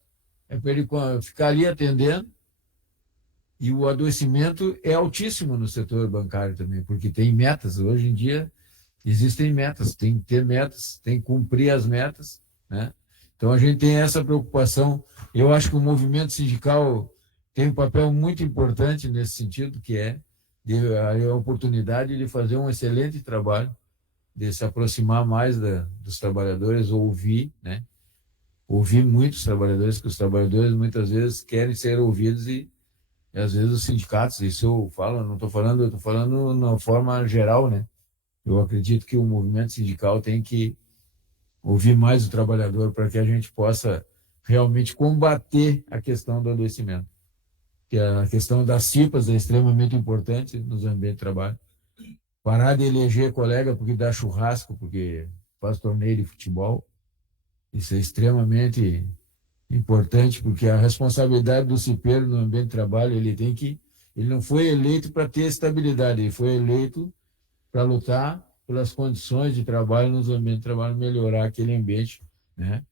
é para ele ficar ali atendendo. E o adoecimento é altíssimo no setor bancário também, porque tem metas. Hoje em dia existem metas, tem que ter metas, tem que cumprir as metas, né? Então a gente tem essa preocupação. Eu acho que o movimento sindical tem um papel muito importante nesse sentido, que é a oportunidade de fazer um excelente trabalho, de se aproximar mais dos trabalhadores, ouvir, né? Ouvir muitos trabalhadores, que os trabalhadores muitas vezes querem ser ouvidos e às vezes os sindicatos, isso eu falo, não estou falando, eu estou falando na forma geral, né? Eu acredito que o movimento sindical tem que ouvir mais o trabalhador para que a gente possa realmente combater a questão do adoecimento. Que a questão das CIPAs é extremamente importante nos ambientes de trabalho. Parar de eleger colega porque dá churrasco, porque faz torneio de futebol, isso é extremamente importante, porque a responsabilidade do cipeiro no ambiente de trabalho, ele não foi eleito para ter estabilidade, ele foi eleito para lutar pelas condições de trabalho nos ambientes de trabalho, melhorar aquele ambiente, né?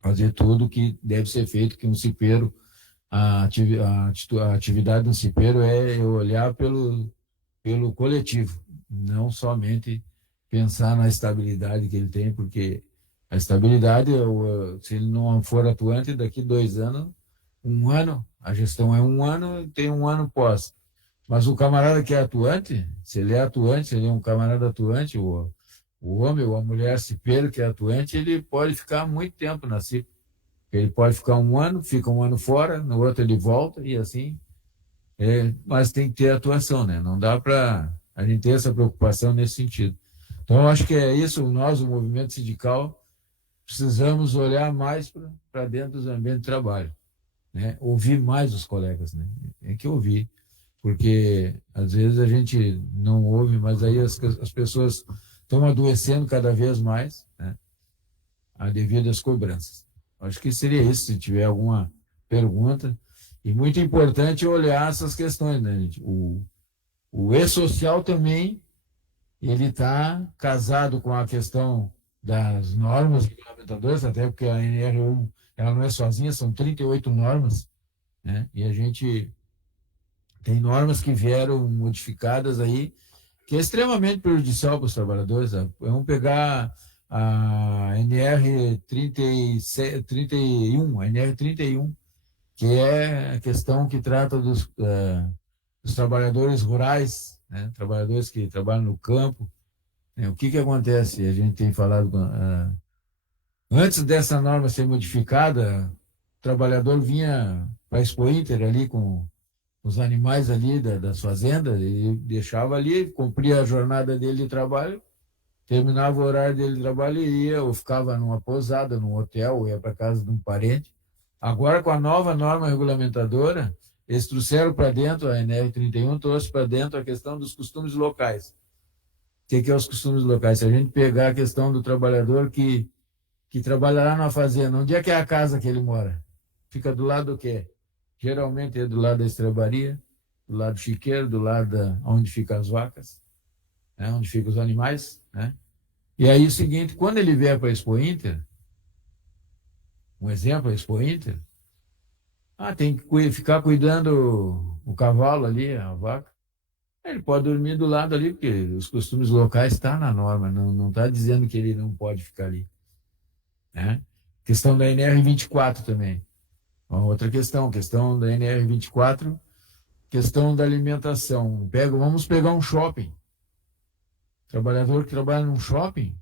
Fazer tudo o que deve ser feito, que um cipeiro, a atividade do cipeiro é olhar pelo coletivo, não somente pensar na estabilidade que ele tem, porque a estabilidade, se ele não for atuante, daqui 2 anos, 1 ano, a gestão é 1 ano, tem 1 ano pós. Mas o camarada que é atuante, se ele é atuante, se ele é um camarada atuante, o homem ou a mulher cipeiro que é atuante, ele pode ficar muito tempo na CIP. Ele pode ficar 1 ano, fica 1 ano fora, no outro ele volta e assim. Mas tem que ter atuação, né? Não dá para a gente ter essa preocupação nesse sentido. Então, eu acho que é isso, nós, o movimento sindical, precisamos olhar mais para dentro dos ambientes de trabalho, né? Ouvir mais os colegas, né? É que ouvir, porque às vezes a gente não ouve, mas aí as pessoas estão adoecendo cada vez mais, né? Devido às cobranças. Acho que seria isso, se tiver alguma pergunta. E muito importante olhar essas questões, né, gente? O E-Social também, ele está casado com a questão das normas regulamentadoras, até porque a NR1 ela não é sozinha, são 38 normas, né? E a gente tem normas que vieram modificadas aí, que é extremamente prejudicial para os trabalhadores. Né? Vamos pegar a NR31, a NR31, que é a questão que trata dos trabalhadores rurais, né? Trabalhadores que trabalham no campo. O que acontece? A gente tem falado... antes dessa norma ser modificada, o trabalhador vinha para a Expo Inter ali com os animais ali das fazendas, ele deixava ali, cumpria a jornada dele de trabalho, terminava o horário dele de trabalho e ia, ou ficava numa pousada, num hotel, ou ia para casa de um parente. Agora, com a nova norma regulamentadora, eles trouxeram para dentro, a NR31 trouxe para dentro a questão dos costumes locais. O que é os costumes locais? Se a gente pegar a questão do trabalhador que trabalha lá na fazenda, onde é que é a casa que ele mora? Fica do lado do quê? Geralmente é do lado da estrebaria, do lado do chiqueiro, do lado onde ficam as vacas, né? Onde ficam os animais. Né? E aí o seguinte, quando ele vier para a Expo Inter, um exemplo, a Expo Inter, tem que ficar cuidando o cavalo ali, a vaca. Ele pode dormir do lado ali, porque os costumes locais estão na norma, não está dizendo que ele não pode ficar ali. Né? Questão da NR24 também. Uma outra questão da NR24, questão da alimentação. Vamos pegar um shopping. Trabalhador que trabalha num shopping,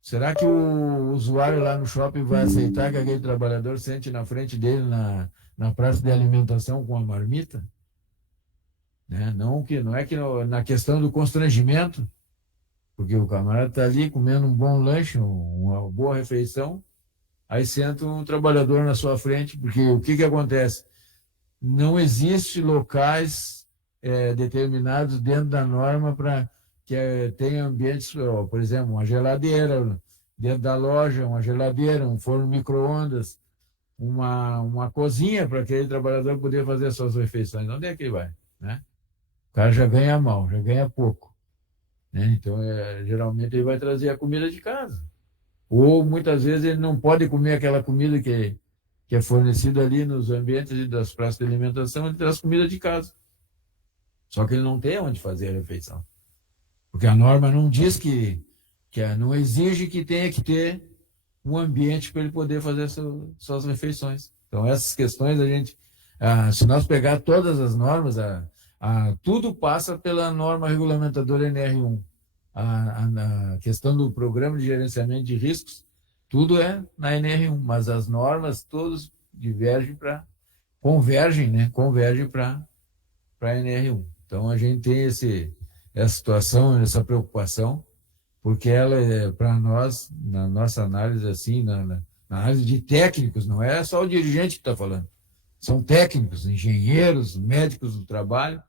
será que o usuário lá no shopping vai aceitar que aquele trabalhador sente na frente dele na praça de alimentação com a marmita? Né? Não é que na questão do constrangimento, porque o camarada está ali comendo um bom lanche, uma boa refeição, aí senta um trabalhador na sua frente, porque o que acontece? Não existe locais determinados dentro da norma para que tenha ambientes, por exemplo, uma geladeira dentro da loja, uma geladeira, um forno micro-ondas, uma cozinha para aquele trabalhador poder fazer as suas refeições. Onde é que ele vai? Né? O cara já ganha mal, já ganha pouco. Né? Então, geralmente, ele vai trazer a comida de casa. Ou, muitas vezes, ele não pode comer aquela comida que é fornecida ali nos ambientes das praças de alimentação, ele traz comida de casa. Só que ele não tem onde fazer a refeição. Porque a norma não diz não exige que tenha que ter um ambiente para ele poder fazer suas refeições. Então, essas questões, se nós pegar todas as normas, tudo passa pela norma regulamentadora NR1. A questão do programa de gerenciamento de riscos, tudo é na NR1, mas as normas todas convergem para a NR1. Então, a gente tem essa situação, essa preocupação, porque ela para nós, na nossa análise, assim, na análise de técnicos, não é só o dirigente que está falando, são técnicos, engenheiros, médicos do trabalho,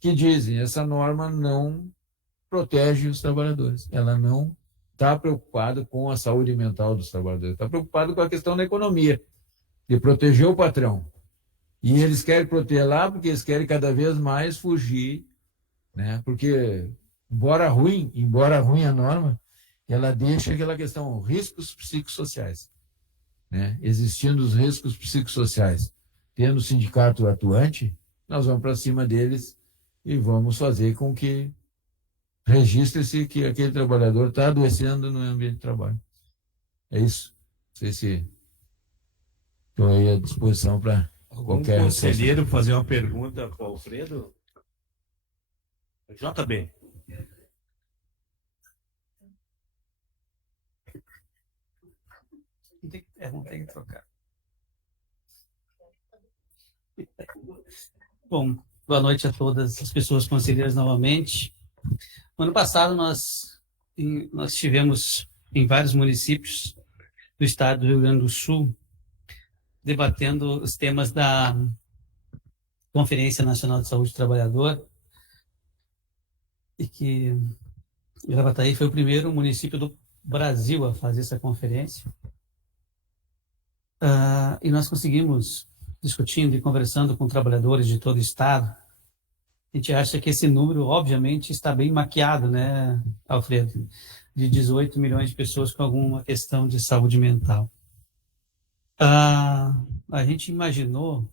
que dizem essa norma não protege os trabalhadores, ela não está preocupada com a saúde mental dos trabalhadores, está preocupada com a questão da economia, de proteger o patrão. E eles querem proteger lá porque eles querem cada vez mais fugir, né? Porque, embora ruim a norma, ela deixa aquela questão, riscos psicossociais. Né? Existindo os riscos psicossociais, tendo o sindicato atuante, nós vamos para cima deles e vamos fazer com que registre-se que aquele trabalhador está adoecendo no ambiente de trabalho. É isso. Não sei se estou aí à disposição para qualquer conselheiro fazer uma pergunta para o Alfredo? JB. Vamos ter que trocar. Bom, boa noite a todas as pessoas conselheiras novamente. No ano passado, nós estivemos em vários municípios do estado do Rio Grande do Sul, debatendo os temas da Conferência Nacional de Saúde do Trabalhador, e que Gravataí foi o primeiro município do Brasil a fazer essa conferência. E nós conseguimos, discutindo e conversando com trabalhadores de todo o Estado, a gente acha que esse número, obviamente, está bem maquiado, né, Alfredo? De 18 milhões de pessoas com alguma questão de saúde mental. A gente imaginou,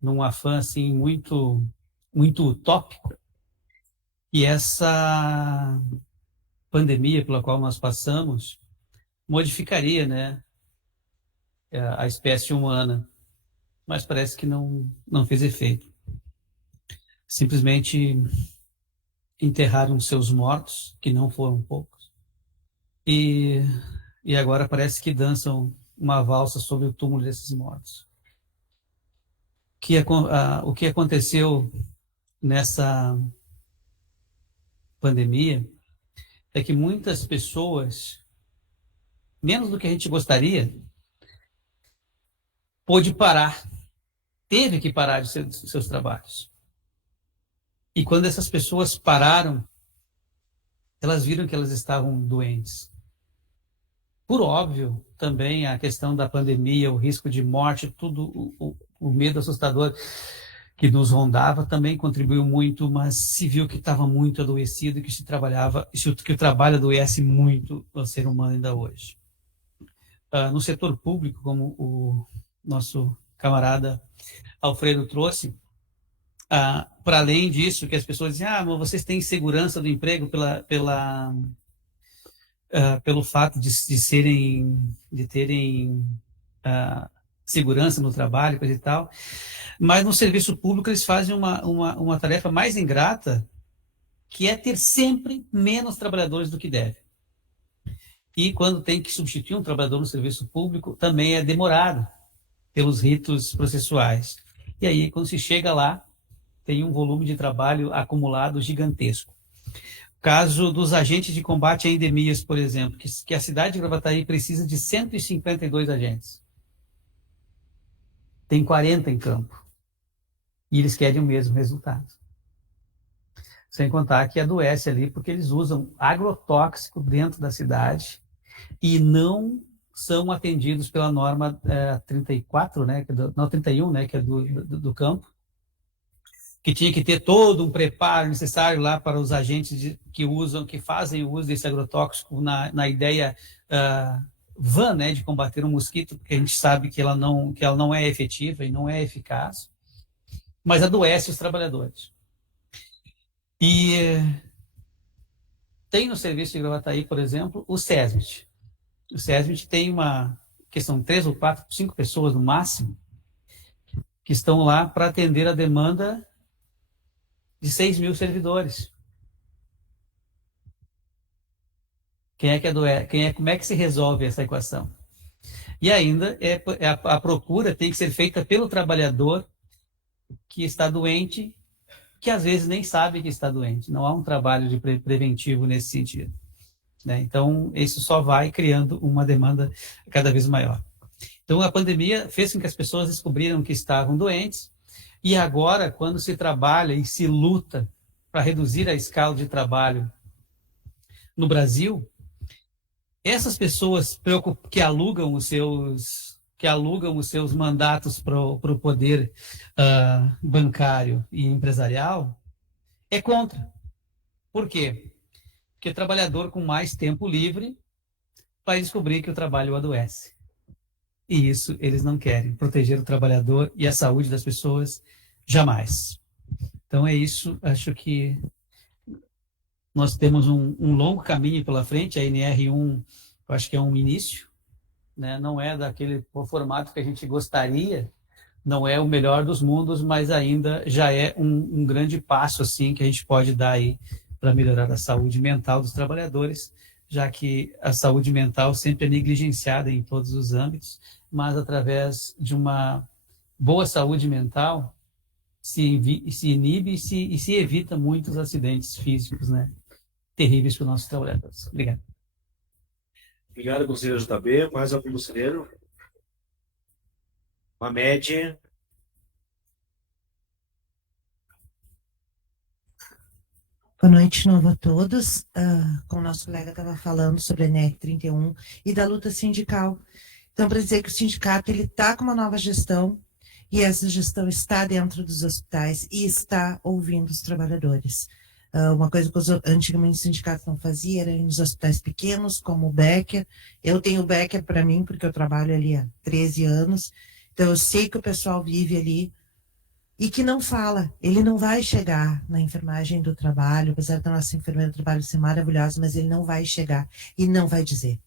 num afã assim, muito utópico, que essa pandemia pela qual nós passamos modificaria, né, a espécie humana, mas parece que não fez efeito. Simplesmente enterraram seus mortos, que não foram poucos, e agora parece que dançam uma valsa sobre o túmulo desses mortos. O que aconteceu nessa pandemia é que muitas pessoas, menos do que a gente gostaria, teve que parar de seus trabalhos. E quando essas pessoas pararam, elas viram que elas estavam doentes. Por óbvio, também a questão da pandemia, o risco de morte, tudo, o medo assustador que nos rondava também contribuiu muito, mas se viu que estava muito adoecido e que o trabalho adoece muito o ser humano ainda hoje. No setor público, como o nosso camarada Alfredo trouxe, para além disso, que as pessoas dizem, mas vocês têm segurança do emprego pelo fato de terem segurança no trabalho, coisa e tal, mas no serviço público eles fazem uma tarefa mais ingrata, que é ter sempre menos trabalhadores do que deve. E quando tem que substituir um trabalhador no serviço público, também é demorado pelos ritos processuais. E aí, quando se chega lá, tem um volume de trabalho acumulado gigantesco. Caso dos agentes de combate a endemias, por exemplo, que a cidade de Gravataí precisa de 152 agentes. Tem 40 em campo. E eles querem o mesmo resultado. Sem contar que adoece ali, porque eles usam agrotóxico dentro da cidade e não são atendidos pela norma 34, né, não, 31, né, que é do campo, que tinha que ter todo um preparo necessário lá para os agentes que fazem o uso desse agrotóxico na ideia vã, né, de combater o mosquito, porque a gente sabe que ela não é efetiva e não é eficaz, mas adoece os trabalhadores. E tem no serviço de Gravataí, por exemplo, o SESMIT. O SESMIT tem que são 3 ou 4, 5 pessoas no máximo, que estão lá para atender a demanda de 6 mil servidores. Como é que se resolve essa equação? E ainda a procura tem que ser feita pelo trabalhador que está doente, que às vezes nem sabe que está doente. Não há um trabalho de preventivo nesse sentido, né? Então, isso só vai criando uma demanda cada vez maior. Então, a pandemia fez com que as pessoas descobriram que estavam doentes, e agora, quando se trabalha e se luta para reduzir a escala de trabalho no Brasil, essas pessoas que alugam os seus mandatos para o poder bancário e empresarial é contra. Por quê? Porque o trabalhador com mais tempo livre vai descobrir que o trabalho o adoece. E isso eles não querem. Proteger o trabalhador e a saúde das pessoas, jamais. Então é isso. Acho que nós temos um longo caminho pela frente. A NR1, eu acho que é um início, né? Não é daquele formato que a gente gostaria, não é o melhor dos mundos, mas ainda já é um grande passo assim, que a gente pode dar aí para melhorar a saúde mental dos trabalhadores, já que a saúde mental sempre é negligenciada em todos os âmbitos, mas através de uma boa saúde mental se inibe e se evita muitos acidentes físicos, né, terríveis para os nossos trabalhadores. Obrigado. Obrigado, conselheiro JB. Mais algum conselheiro? Mamed. Boa noite de novo a todos. Como o nosso colega estava falando sobre a NR31 e da luta sindical. Então, para dizer que o sindicato ele está com uma nova gestão e essa gestão está dentro dos hospitais e está ouvindo os trabalhadores. Uma coisa que antigamente o sindicato não fazia era ir nos hospitais pequenos, como o Becker. Eu tenho o Becker para mim, porque eu trabalho ali há 13 anos. Então, eu sei que o pessoal vive ali e que não fala. Ele não vai chegar na enfermagem do trabalho, apesar da nossa enfermeira do trabalho ser maravilhosa, mas ele não vai chegar e não vai dizer.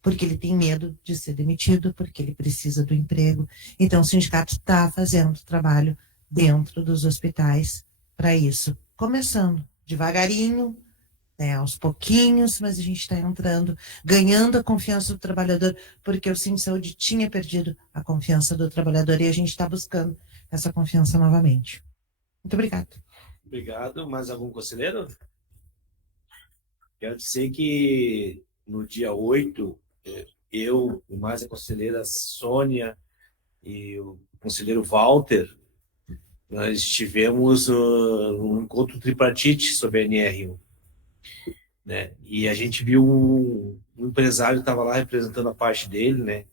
Porque ele tem medo de ser demitido, porque ele precisa do emprego. Então, o sindicato está fazendo trabalho dentro dos hospitais para isso. Começando devagarinho, né, aos pouquinhos, mas a gente está entrando, ganhando a confiança do trabalhador, porque o Sindicato de Saúde tinha perdido a confiança do trabalhador e a gente está buscando essa confiança novamente. Muito obrigada. Obrigado. Mais algum conselheiro? Quero dizer que no dia 8, eu e mais a conselheira Sônia e o conselheiro Walter, nós tivemos um encontro tripartite sobre a NR1, né? E a gente viu um empresário que estava lá representando a parte dele, né?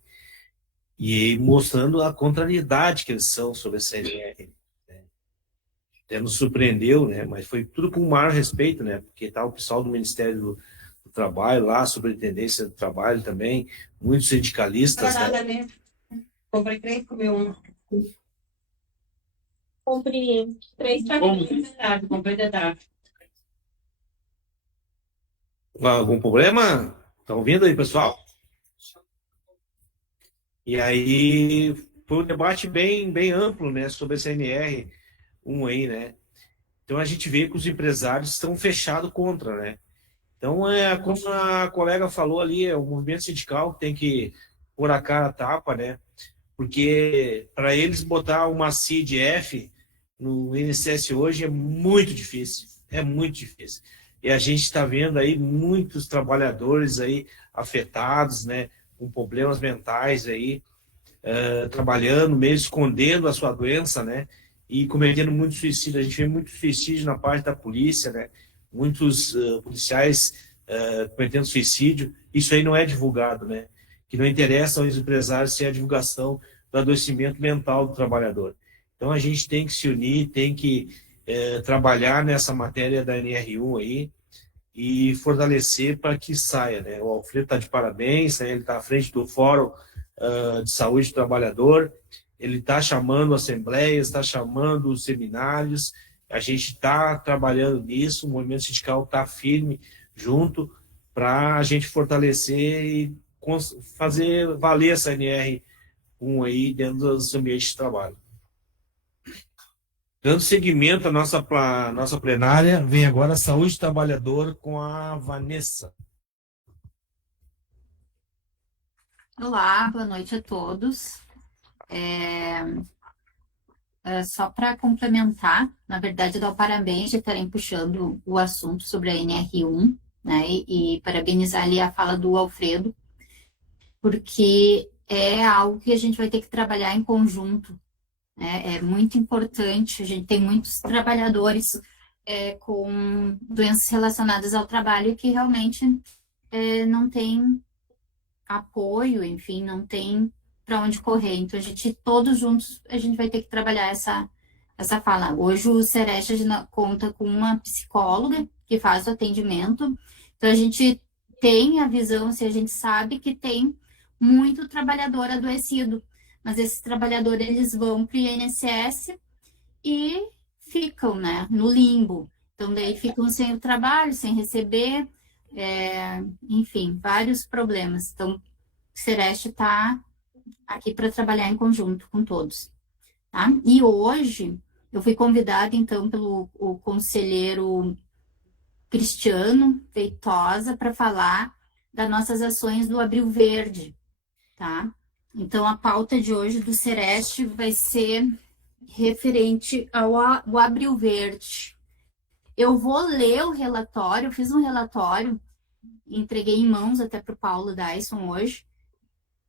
E mostrando a contrariedade que eles são sobre essa NR, né? Até nos surpreendeu, né? Mas foi tudo com o maior respeito, né? Porque tá o pessoal do Ministério do Trabalho lá, Superintendência do Trabalho também, muitos sindicalistas, né? Comprei 3, comeu um. Comprei 3 para mim. Comprei de tarde. Algum problema? Estão ouvindo aí, pessoal? E aí foi um debate bem amplo, né, sobre esse NR1 aí, né? Então a gente vê que os empresários estão fechados contra, né? Então, como a colega falou ali, o movimento sindical tem que pôr a cara a tapa, né? Porque para eles botar uma CID-F no INSS hoje é muito difícil, E a gente está vendo aí muitos trabalhadores aí afetados, né, com problemas mentais aí, trabalhando, mesmo escondendo a sua doença, né, e cometendo muito suicídio. A gente vê muito suicídio na parte da polícia, né, muitos policiais cometendo suicídio. Isso aí não é divulgado, né, que não interessa aos empresários ser a divulgação do adoecimento mental do trabalhador. Então a gente tem que se unir, tem que trabalhar nessa matéria da NR1 aí e fortalecer para que saia, né? O Alfredo está de parabéns, né? Ele está à frente do Fórum de Saúde do Trabalhador, ele está chamando assembleias, está chamando seminários, a gente está trabalhando nisso, o movimento sindical está firme junto para a gente fortalecer e fazer valer essa NR1 aí dentro dos ambientes de trabalho. Dando seguimento à nossa plenária, vem agora a Saúde do Trabalhador com a Vanessa. Olá, boa noite a todos. Só para complementar, na verdade, dar o parabéns de estarem puxando o assunto sobre a NR1, né, e parabenizar ali a fala do Alfredo, porque é algo que a gente vai ter que trabalhar em conjunto. É muito importante, a gente tem muitos trabalhadores com doenças relacionadas ao trabalho que realmente não tem apoio, enfim, não tem para onde correr. Então, todos juntos, a gente vai ter que trabalhar essa fala. Hoje, o Sereste conta com uma psicóloga que faz o atendimento. Então, a gente tem a visão, a gente sabe que tem muito trabalhador adoecido, mas esses trabalhadores, eles vão para o INSS e ficam, né, no limbo. Então, daí ficam sem o trabalho, sem receber, enfim, vários problemas. Então, o Sereste está aqui para trabalhar em conjunto com todos. Tá? E hoje, eu fui convidada, então, pelo conselheiro Cristiano Feitosa para falar das nossas ações do Abril Verde, tá? Então, a pauta de hoje do Sereste vai ser referente ao Abril Verde. Eu vou ler o relatório, eu fiz um relatório, entreguei em mãos até para o Paulo Dyson hoje,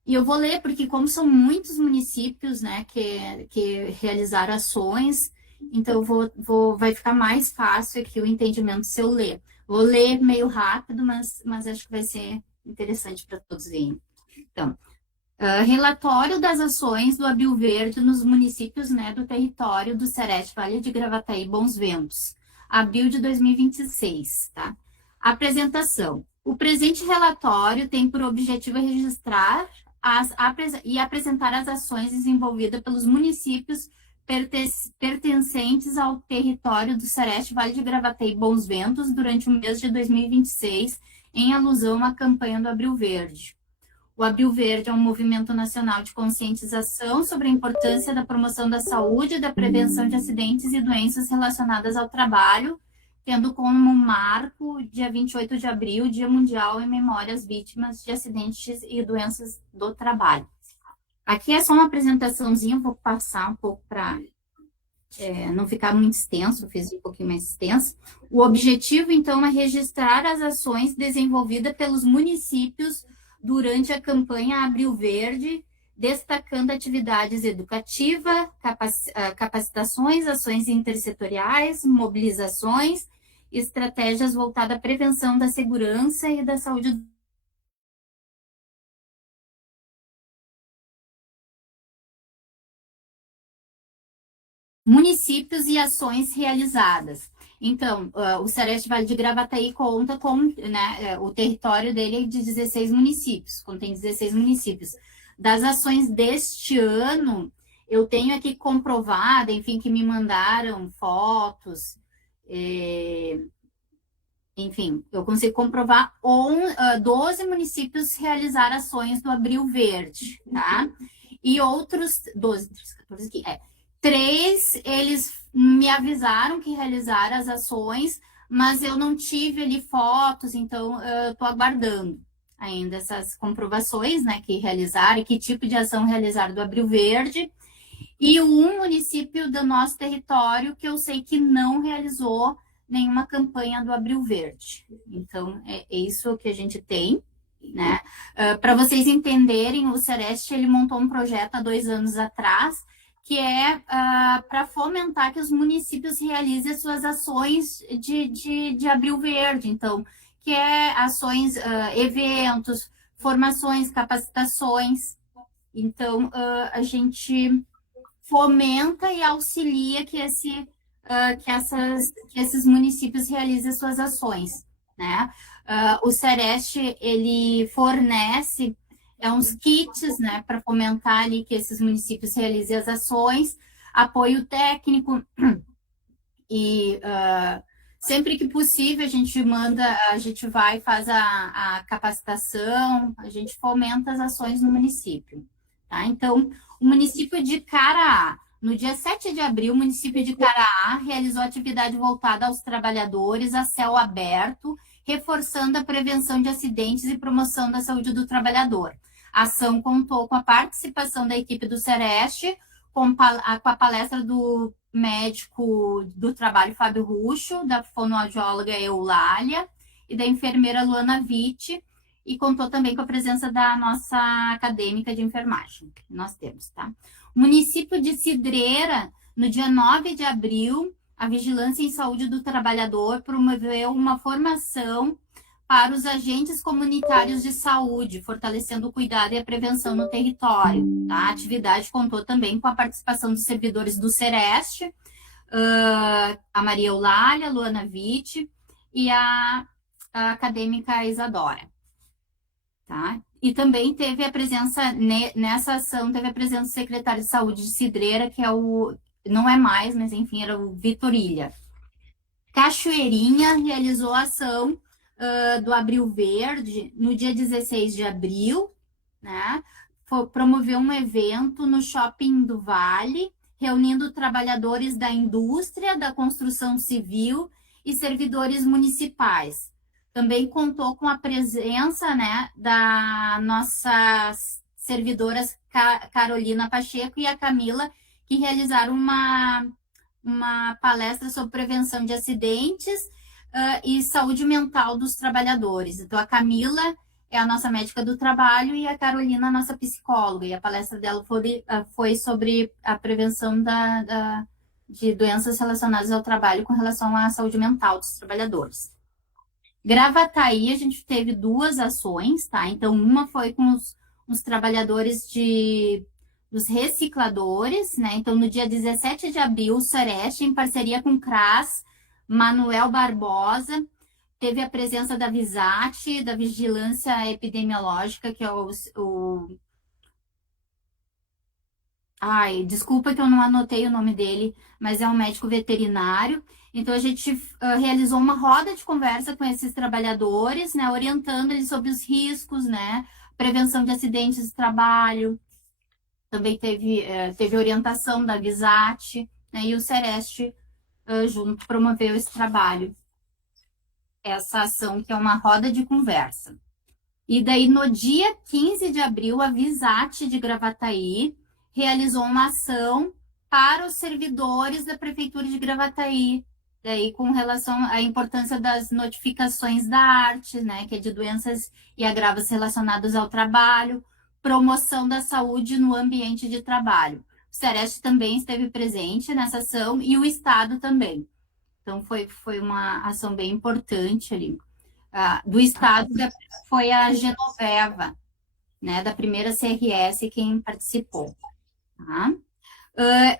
e eu vou ler porque como são muitos municípios, né, que realizaram ações, então vai ficar mais fácil aqui o entendimento se eu ler. Vou ler meio rápido, mas acho que vai ser interessante para todos verem. Então, Relatório das ações do Abril Verde nos municípios, né, do território do Sereste, Vale de Gravataí e Bons Ventos, abril de 2026, tá? Apresentação. O presente relatório tem por objetivo registrar e apresentar as ações desenvolvidas pelos municípios pertencentes ao território do Sereste, Vale de Gravataí e Bons Ventos durante o mês de 2026, em alusão à campanha do Abril Verde. O Abril Verde é um movimento nacional de conscientização sobre a importância da promoção da saúde e da prevenção de acidentes e doenças relacionadas ao trabalho, tendo como marco dia 28 de abril, Dia Mundial em memória às vítimas de acidentes e doenças do trabalho. Aqui é só uma apresentaçãozinha, vou passar um pouco para não ficar muito extenso, fiz um pouquinho mais extenso. O objetivo, então, é registrar as ações desenvolvidas pelos municípios durante a campanha Abril Verde, destacando atividades educativas, capacitações, ações intersetoriais, mobilizações, estratégias voltadas à prevenção da segurança e da saúde municípios e ações realizadas. Então, o Sereste Vale de Gravataí conta com, né, o território dele é de 16 municípios, contém 16 municípios. Das ações deste ano, eu tenho aqui comprovada, enfim, que me mandaram fotos, enfim, eu consigo comprovar 12 municípios realizaram ações do Abril Verde, tá? E outros, 12, 14 aqui, 3, eles me avisaram que realizaram as ações, mas eu não tive ali fotos, então eu estou aguardando ainda essas comprovações, né, que realizaram e que tipo de ação realizaram do Abril Verde. E um município do nosso território que eu sei que não realizou nenhuma campanha do Abril Verde. Então, é isso que a gente tem, né? Para vocês entenderem, o Sereste, ele montou um projeto há 2 anos atrás, que é para fomentar que os municípios realizem as suas ações de Abril Verde. Então, que é ações, eventos, formações, capacitações. Então, a gente fomenta e auxilia que esses municípios realizem as suas ações, né? O Sereste, ele fornece uns kits, né, para fomentar ali que esses municípios realizem as ações, apoio técnico e sempre que possível a gente vai e faz a capacitação, a gente fomenta as ações no município, tá? Então, o município de Caraá, no dia 7 de abril, o município de Caraá realizou atividade voltada aos trabalhadores a céu aberto, reforçando a prevenção de acidentes e promoção da saúde do trabalhador. A ação contou com a participação da equipe do Sereste, com a palestra do médico do trabalho Fábio Ruxo, da fonoaudióloga Eulália e da enfermeira Luana Vitti, e contou também com a presença da nossa acadêmica de enfermagem, que nós temos, tá? O município de Cidreira, no dia 9 de abril, a Vigilância em Saúde do Trabalhador promoveu uma formação para os agentes comunitários de saúde, fortalecendo o cuidado e a prevenção no território. Tá? A atividade contou também com a participação dos servidores do Sereste, a Maria Eulália, a Luana Vitti e a acadêmica Isadora. Tá? E também teve a presença, nessa ação, teve a presença do secretário de saúde de Cidreira, que é não é mais, mas enfim, era o Vitor Ilha. Cachoeirinha realizou a ação do Abril Verde no dia 16 de abril, né? Promoveu um evento no Shopping do Vale, reunindo trabalhadores da indústria, da construção civil e servidores municipais. Também contou com a presença, né, da nossas servidoras Carolina Pacheco e a Camila, que realizaram uma palestra sobre prevenção de acidentes e saúde mental dos trabalhadores. Então, a Camila é a nossa médica do trabalho e a Carolina a nossa psicóloga. E a palestra dela foi sobre a prevenção de doenças relacionadas ao trabalho com relação à saúde mental dos trabalhadores. Gravataí, a gente teve 2 ações, tá? Então, uma foi com os trabalhadores dos recicladores, né? Então, no dia 17 de abril, o Sereste, em parceria com o CRAS, Manuel Barbosa, teve a presença da Visat, da Vigilância Epidemiológica, que é Ai, desculpa que eu não anotei o nome dele, mas é um médico veterinário. Então, a gente realizou uma roda de conversa com esses trabalhadores, né, orientando eles sobre os riscos, né, prevenção de acidentes de trabalho. Também teve orientação da Visat, né, e o Sereste junto promoveu esse trabalho, essa ação que é uma roda de conversa. E daí, no dia 15 de abril, a Visat de Gravataí realizou uma ação para os servidores da Prefeitura de Gravataí, daí com relação à importância das notificações da arte, né, que é de doenças e agravos relacionados ao trabalho, promoção da saúde no ambiente de trabalho. O Sereste também esteve presente nessa ação e o Estado também. Então, foi uma ação bem importante ali. Do Estado foi a Genoveva, né, da primeira CRS, quem participou. Tá?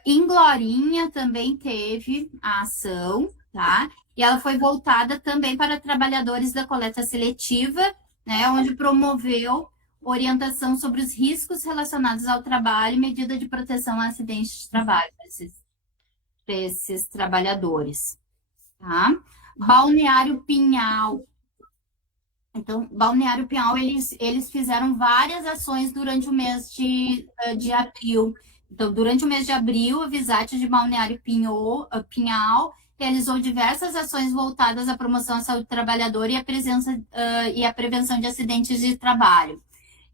Em Glorinha também teve a ação, tá? E ela foi voltada também para trabalhadores da coleta seletiva, né, onde promoveu orientação sobre os riscos relacionados ao trabalho e medida de proteção a acidentes de trabalho para esses trabalhadores. Tá? Balneário Pinhal. Então, Balneário Pinhal, eles fizeram várias ações durante o mês de abril. Então, durante o mês de abril, a Visat de Balneário Pinhal realizou diversas ações voltadas à promoção à saúde do trabalhador e à prevenção de acidentes de trabalho.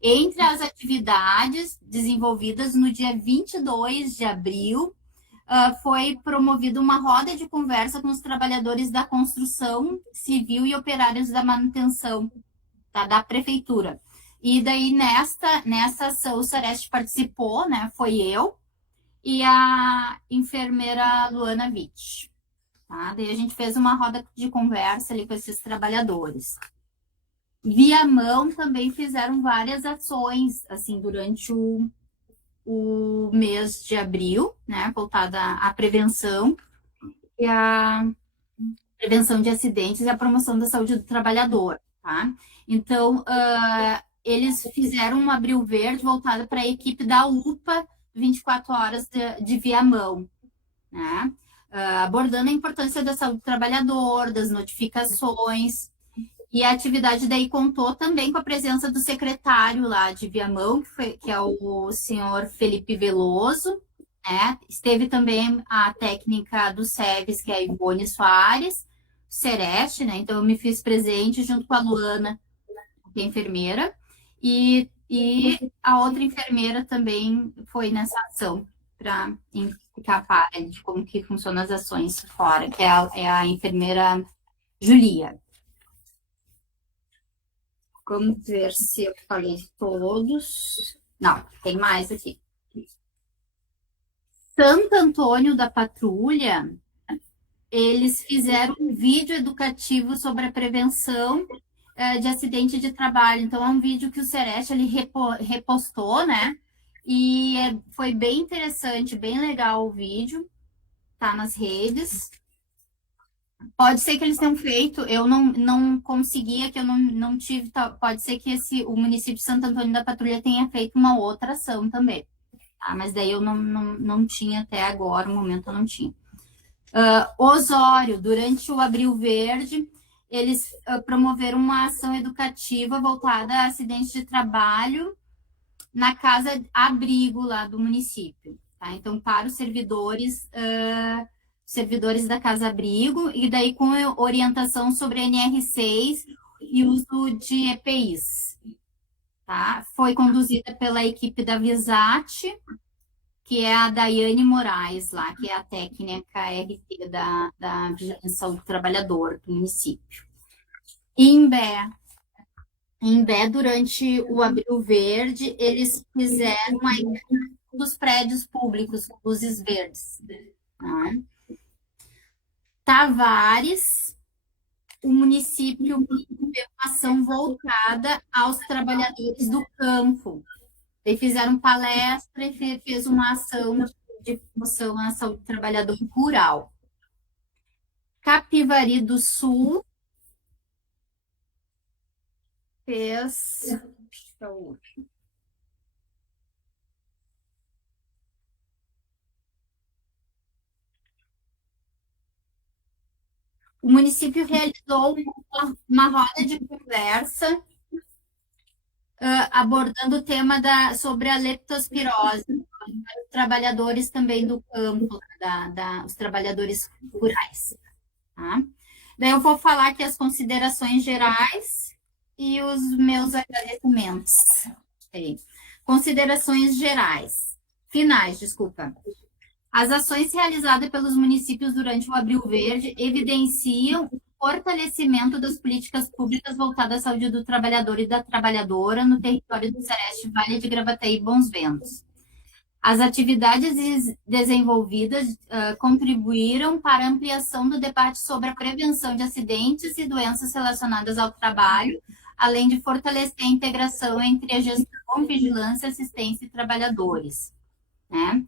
Entre as atividades desenvolvidas no dia 22 de abril, foi promovida uma roda de conversa com os trabalhadores da construção civil e operários da manutenção, tá, da prefeitura. E daí, nessa ação, o Sereste participou, né? Foi eu e a enfermeira Luana Witt. Tá? Daí a gente fez uma roda de conversa ali com esses trabalhadores. Viamão também fizeram várias ações, assim, durante o mês de abril, né, voltada à prevenção e à prevenção de acidentes e à promoção da saúde do trabalhador, tá? Então, eles fizeram um abril verde voltado para a equipe da UPA 24 horas de Viamão, né? Abordando a importância da saúde do trabalhador, das notificações. E a atividade daí contou também com a presença do secretário lá de Viamão, que é o senhor Felipe Veloso, né? Esteve também a técnica do SEVES, que é a Ivone Soares, Sereste, né? Então eu me fiz presente junto com a Luana, que é enfermeira, e a outra enfermeira também foi nessa ação, para ficar a par de como que funcionam as ações fora, que é a enfermeira Julia. Vamos ver se eu falei todos. Não, tem mais aqui. Santo Antônio da Patrulha, eles fizeram um vídeo educativo sobre a prevenção de acidente de trabalho. Então, é um vídeo que o Sereste ele repostou, né? E foi bem interessante, bem legal o vídeo. Tá nas redes. Pode ser que eles tenham feito, eu não conseguia, que eu não tive, pode ser que o município de Santo Antônio da Patrulha tenha feito uma outra ação também, tá? Mas daí eu não tinha até agora, no momento eu não tinha. Osório, durante o Abril Verde, eles promoveram uma ação educativa voltada a acidentes de trabalho na casa abrigo lá do município, tá? Então, para os servidores da Casa Abrigo, e daí com orientação sobre NR6 e uso de EPIs. Tá? Foi conduzida pela equipe da Visat, que é a Daiane Moraes, lá, que é a técnica RT da Vigilância do Trabalhador do município. Imbé, durante o Abril Verde, eles fizeram a dos prédios públicos com luzes verdes. Tá? Tavares, o município teve uma ação voltada aos trabalhadores do campo, Daí fizeram palestra e fez uma ação de promoção à saúde do trabalhador rural. Capivari do Sul fez... O município realizou uma roda de conversa abordando o tema sobre a leptospirose, os trabalhadores também do campo, os trabalhadores rurais. Tá? Daí eu vou falar aqui as considerações gerais e os meus agradecimentos. Considerações gerais. Finais, desculpa. As ações realizadas pelos municípios durante o Abril Verde evidenciam o fortalecimento das políticas públicas voltadas à saúde do trabalhador e da trabalhadora no território do Sereste, Vale de Gravataí e Bons Ventos. As atividades desenvolvidas contribuíram para a ampliação do debate sobre a prevenção de acidentes e doenças relacionadas ao trabalho, além de fortalecer a integração entre a gestão, vigilância, assistência e trabalhadores. Né?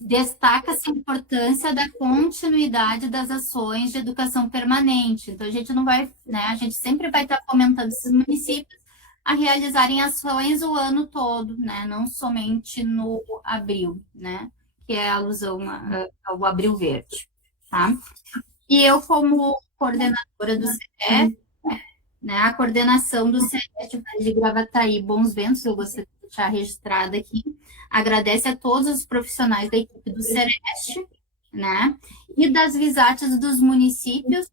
Destaca-se a importância da continuidade das ações de educação permanente. Então, a gente não vai, né, a gente sempre vai estar fomentando esses municípios a realizarem ações o ano todo, né, não somente no abril, né, que é a alusão ao Abril Verde, tá? E eu, como coordenadora do CE, né, a coordenação do CE de Gravataí Bons Ventos, eu gostaria de deixar registrada aqui, agradece a todos os profissionais da equipe do Sereste, né, e das VISATs dos municípios,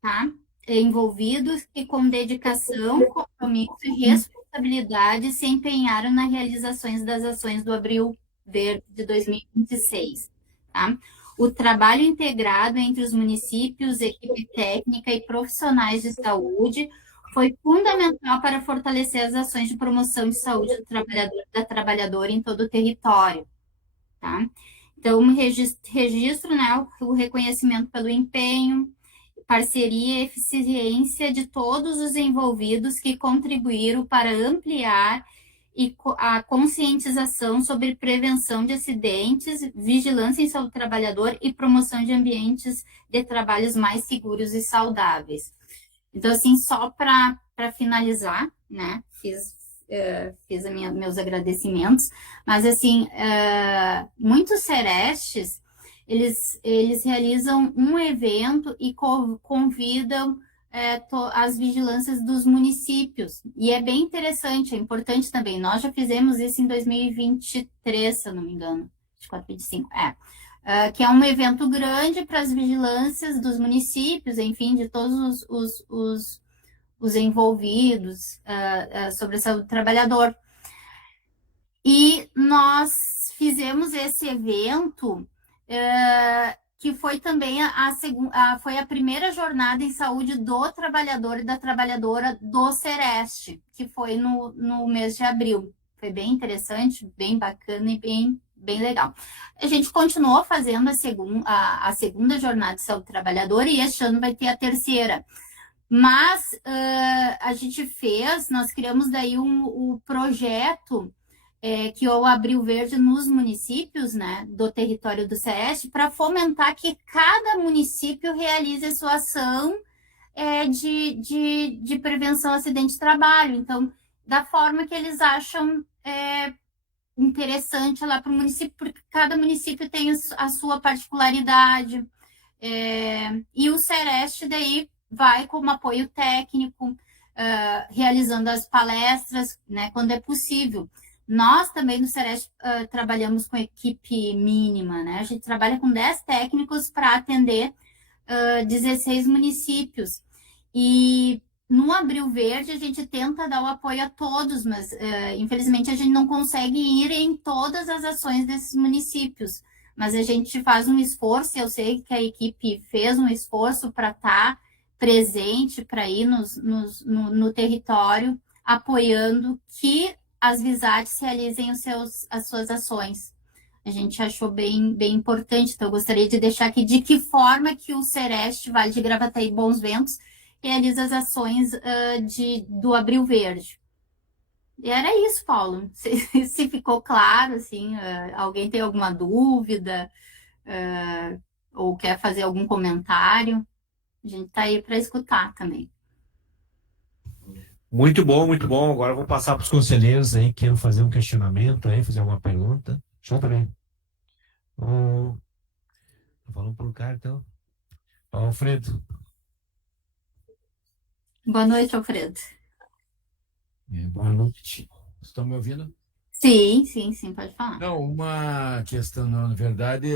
tá, envolvidos, que com dedicação, compromisso e responsabilidade se empenharam na realização das ações do Abril Verde de 2026, tá? O trabalho integrado entre os municípios, equipe técnica e profissionais de saúde foi fundamental para fortalecer as ações de promoção de saúde do trabalhador e da trabalhadora em todo o território, tá? Então, registro, né, o reconhecimento pelo empenho, parceria e eficiência de todos os envolvidos que contribuíram para ampliar a conscientização sobre prevenção de acidentes, vigilância em saúde do trabalhador e promoção de ambientes de trabalhos mais seguros e saudáveis. Então, assim, só para finalizar, né, fiz meus agradecimentos, mas, assim, muitos serestes, eles realizam um evento e convidam as vigilâncias dos municípios, e é bem interessante, é importante também, nós já fizemos isso em 2023, se eu não me engano, 24, 25, que é um evento grande para as vigilâncias dos municípios, enfim, de todos os envolvidos sobre a saúde do trabalhador. E nós fizemos esse evento, que foi também foi a primeira jornada em saúde do trabalhador e da trabalhadora do Sereste, que foi no mês de abril. Foi bem interessante, bem bacana e bem legal. A gente continuou fazendo a segunda jornada de saúde do trabalhador e este ano vai ter a terceira. Mas a gente nós criamos daí um projeto que é o Abril Verde nos municípios, né, do território do Sereste, para fomentar que cada município realize a sua ação de prevenção a acidente de trabalho. Então, da forma que eles acham interessante lá para o município, porque cada município tem a sua particularidade. E o Sereste daí vai como apoio técnico, realizando as palestras, né, quando é possível. Nós também no Sereste trabalhamos com equipe mínima, né? A gente trabalha com 10 técnicos para atender 16 municípios. E no Abril Verde a gente tenta dar o apoio a todos, mas infelizmente a gente não consegue ir em todas as ações desses municípios. Mas a gente faz um esforço, eu sei que a equipe fez um esforço para estar presente, para ir no território, apoiando que as VISATs realizem as suas ações. A gente achou bem importante, então eu gostaria de deixar aqui de que forma que o Sereste, Vale de Gravataí e Bons Ventos realiza as ações do Abril Verde. E era isso, Paulo. Se ficou claro, assim, alguém tem alguma dúvida, ou quer fazer algum comentário, a gente está aí para escutar também. Muito bom, muito bom. Agora eu vou passar para os conselheiros aí que queiram fazer um questionamento aí, fazer alguma pergunta. Deixa eu também. Falando para o cara, então. Alfredo. Boa noite, Alfredo. Boa noite. Estão me ouvindo? Sim, pode falar. Não, uma questão, não, na verdade,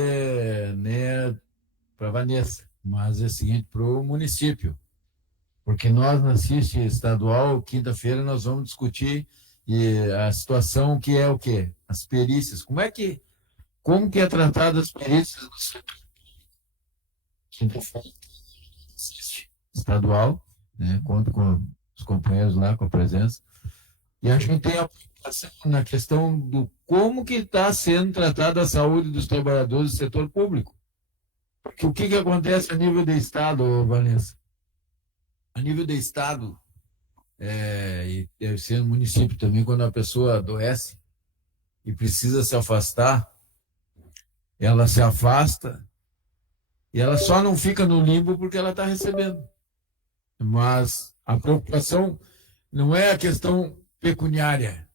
né, para a Vanessa, mas é o seguinte, para o município. Porque nós, na CIST estadual, quinta-feira, nós vamos discutir a situação que é o quê? As perícias. Como que é tratada as perícias do setor? Quinta-feira, CIST estadual, né? Conto com os companheiros lá, com a presença. E a gente tem a preocupação na questão do como que está sendo tratada a saúde dos trabalhadores do setor público. Porque o que acontece a nível do Estado, Vanessa? A nível do Estado, e deve ser no município também, quando a pessoa adoece e precisa se afastar, ela se afasta e ela só não fica no limbo porque ela está recebendo. Mas a preocupação não é a questão pecuniária,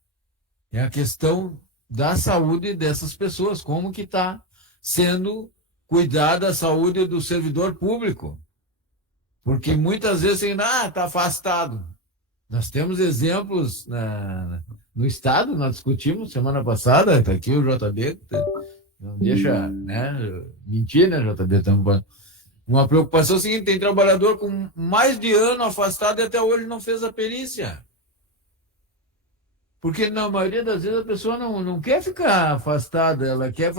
é a questão da saúde dessas pessoas, como que está sendo cuidada a saúde do servidor público. Porque muitas vezes está afastado. Nós temos exemplos no Estado, nós discutimos semana passada, está aqui o JB, não deixa mentir, né, JB? Estamos uma preocupação é o seguinte, tem trabalhador com mais de ano afastado e até hoje não fez a perícia. Porque na maioria das vezes a pessoa não quer ficar afastada, ela quer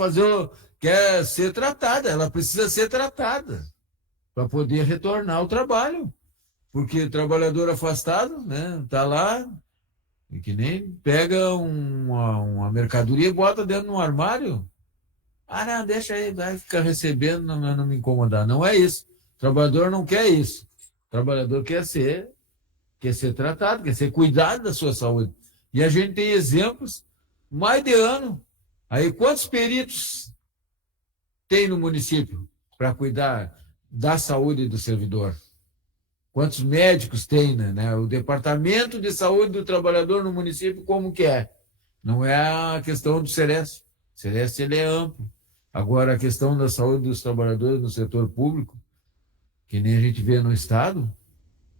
quer ser tratada, ela precisa ser tratada para poder retornar ao trabalho. Porque o trabalhador afastado, né, tá lá, e que nem pega uma mercadoria e bota dentro de um armário. Não, deixa aí, vai ficar recebendo, não me incomodar. Não é isso. O trabalhador não quer isso. O trabalhador quer ser tratado, quer ser cuidado da sua saúde. E a gente tem exemplos, mais de ano. Aí, quantos peritos tem no município para cuidar da saúde do servidor? Quantos médicos tem, né? O departamento de saúde do trabalhador no município, como que é? Não é a questão do Sereste. O Sereste, ele é amplo. Agora, a questão da saúde dos trabalhadores no setor público, que nem a gente vê no Estado,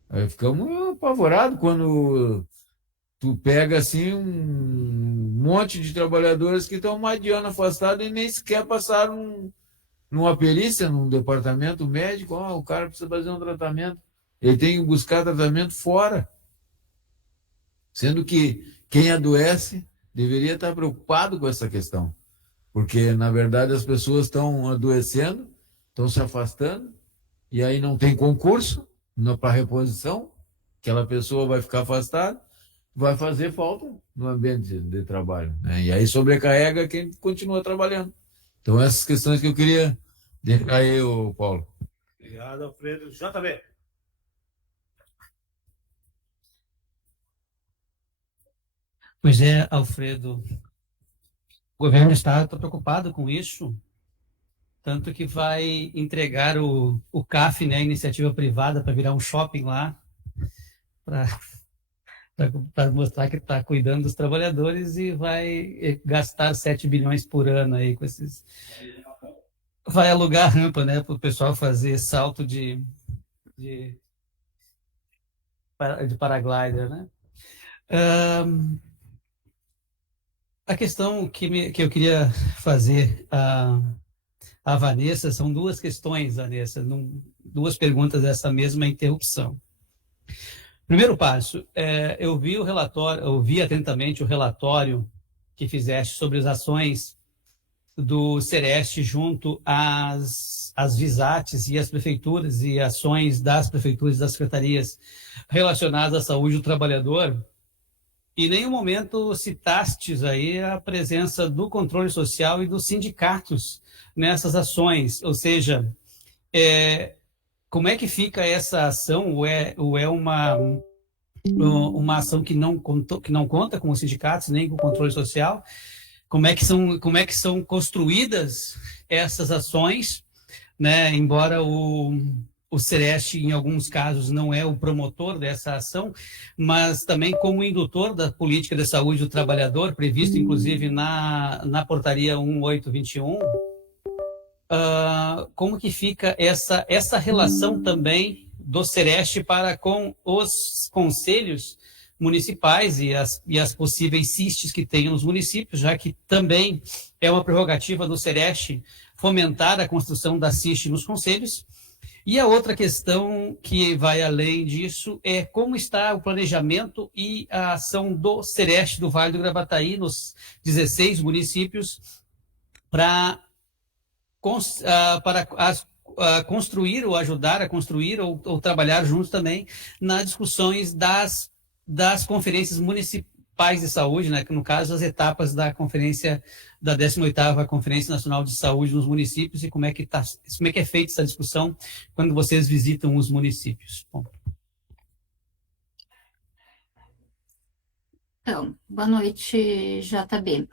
aí ficamos apavorados quando tu pega assim um monte de trabalhadores que estão mais de ano afastados e nem sequer passaram numa perícia, num departamento médico. O cara precisa fazer um tratamento, ele tem que buscar tratamento fora. Sendo que quem adoece deveria estar preocupado com essa questão. Porque, na verdade, as pessoas estão adoecendo, estão se afastando, e aí não tem concurso para reposição, aquela pessoa vai ficar afastada, vai fazer falta no ambiente de trabalho, né? E aí sobrecarrega quem continua trabalhando. Então, essas questões que eu queria deixar aí, Paulo. Obrigado, Alfredo. JB. Pois é, Alfredo. O governo está preocupado com isso, tanto que vai entregar o CAF, né, a iniciativa privada, para virar um shopping lá, para mostrar que está cuidando dos trabalhadores e vai gastar 7 bilhões por ano aí com esses... Vai alugar rampa, né, para o pessoal fazer salto de paraglider, né? A questão que eu queria fazer a Vanessa são duas questões, Vanessa, duas perguntas dessa mesma interrupção. Primeiro passo, eu vi o relatório, ouvi atentamente o relatório que fizeste sobre as ações do Sereste junto às VISATs e às prefeituras e ações das prefeituras e das secretarias relacionadas à saúde do trabalhador. E em nenhum momento citastes aí a presença do controle social e dos sindicatos nessas ações, ou seja, como é que fica essa ação, ou é uma ação que não conta com os sindicatos, nem com o controle social, como é que são construídas essas ações, né? Embora o Sereste, em alguns casos, não é o promotor dessa ação, mas também como indutor da política de saúde do trabalhador, previsto, inclusive, na portaria 1821, como que fica essa relação também do Sereste para com os conselhos municipais e as possíveis CISTs que tem nos municípios, já que também é uma prerrogativa do Sereste fomentar a construção da CIST nos conselhos. E a outra questão que vai além disso é como está o planejamento e a ação do Sereste do Vale do Gravataí, nos 16 municípios, para construir ou ajudar a construir ou trabalhar juntos também nas discussões das conferências municipais de saúde, né, que no caso as etapas da conferência da 18ª Conferência Nacional de Saúde nos municípios e como é que é feita essa discussão quando vocês visitam os municípios. Bom. Então, boa noite, JB.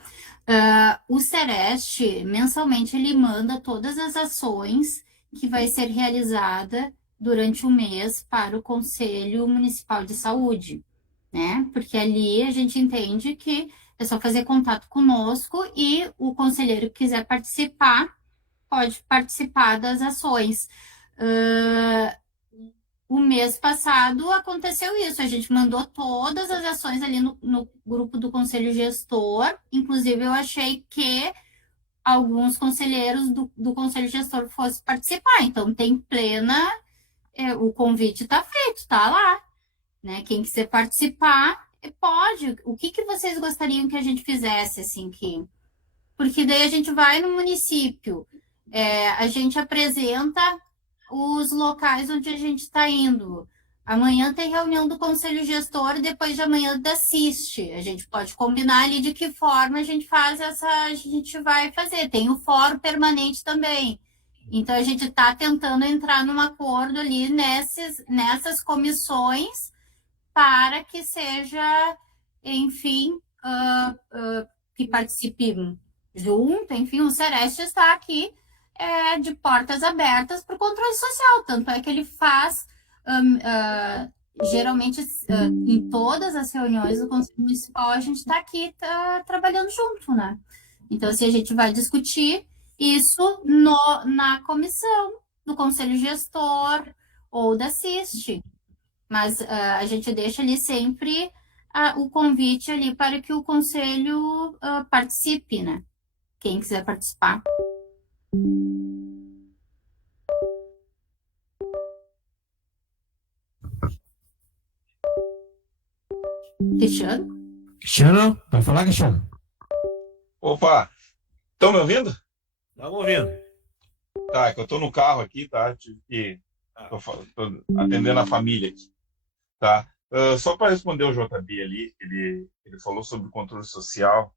O Sereste, mensalmente, ele manda todas as ações que vai ser realizada durante o mês para o Conselho Municipal de Saúde, né? Porque ali a gente entende que é só fazer contato conosco e o conselheiro que quiser participar, pode participar das ações. O mês passado aconteceu isso, a gente mandou todas as ações ali no grupo do Conselho Gestor, inclusive eu achei que alguns conselheiros do Conselho Gestor fossem participar, então tem o convite está feito, está lá, né? Quem quiser participar, pode. O que vocês gostariam que a gente fizesse, assim, porque daí a gente vai no município, a gente apresenta os locais onde a gente está indo. Amanhã tem reunião do Conselho Gestor, depois de amanhã da CIST. A gente pode combinar ali de que forma a gente vai fazer. Tem o fórum permanente também. Então, a gente está tentando entrar num acordo ali nessas comissões para que seja, enfim, que participe junto. Enfim, o Sereste está aqui de portas abertas para o controle social. Tanto é que ele faz, geralmente, em todas as reuniões do Conselho Municipal, a gente está aqui trabalhando junto, né? Então, assim, a gente vai discutir isso na comissão do Conselho Gestor ou da CIST. Mas a gente deixa ali sempre o convite ali para que o Conselho participe, né? Quem quiser participar. Cristiano, vai falar, Cristiano? Opa, estão me ouvindo? Estamos ouvindo. Tá, é que eu tô no carro aqui, tá? Tô atendendo a família aqui, tá? Só para responder o JB ali, ele falou sobre o controle social,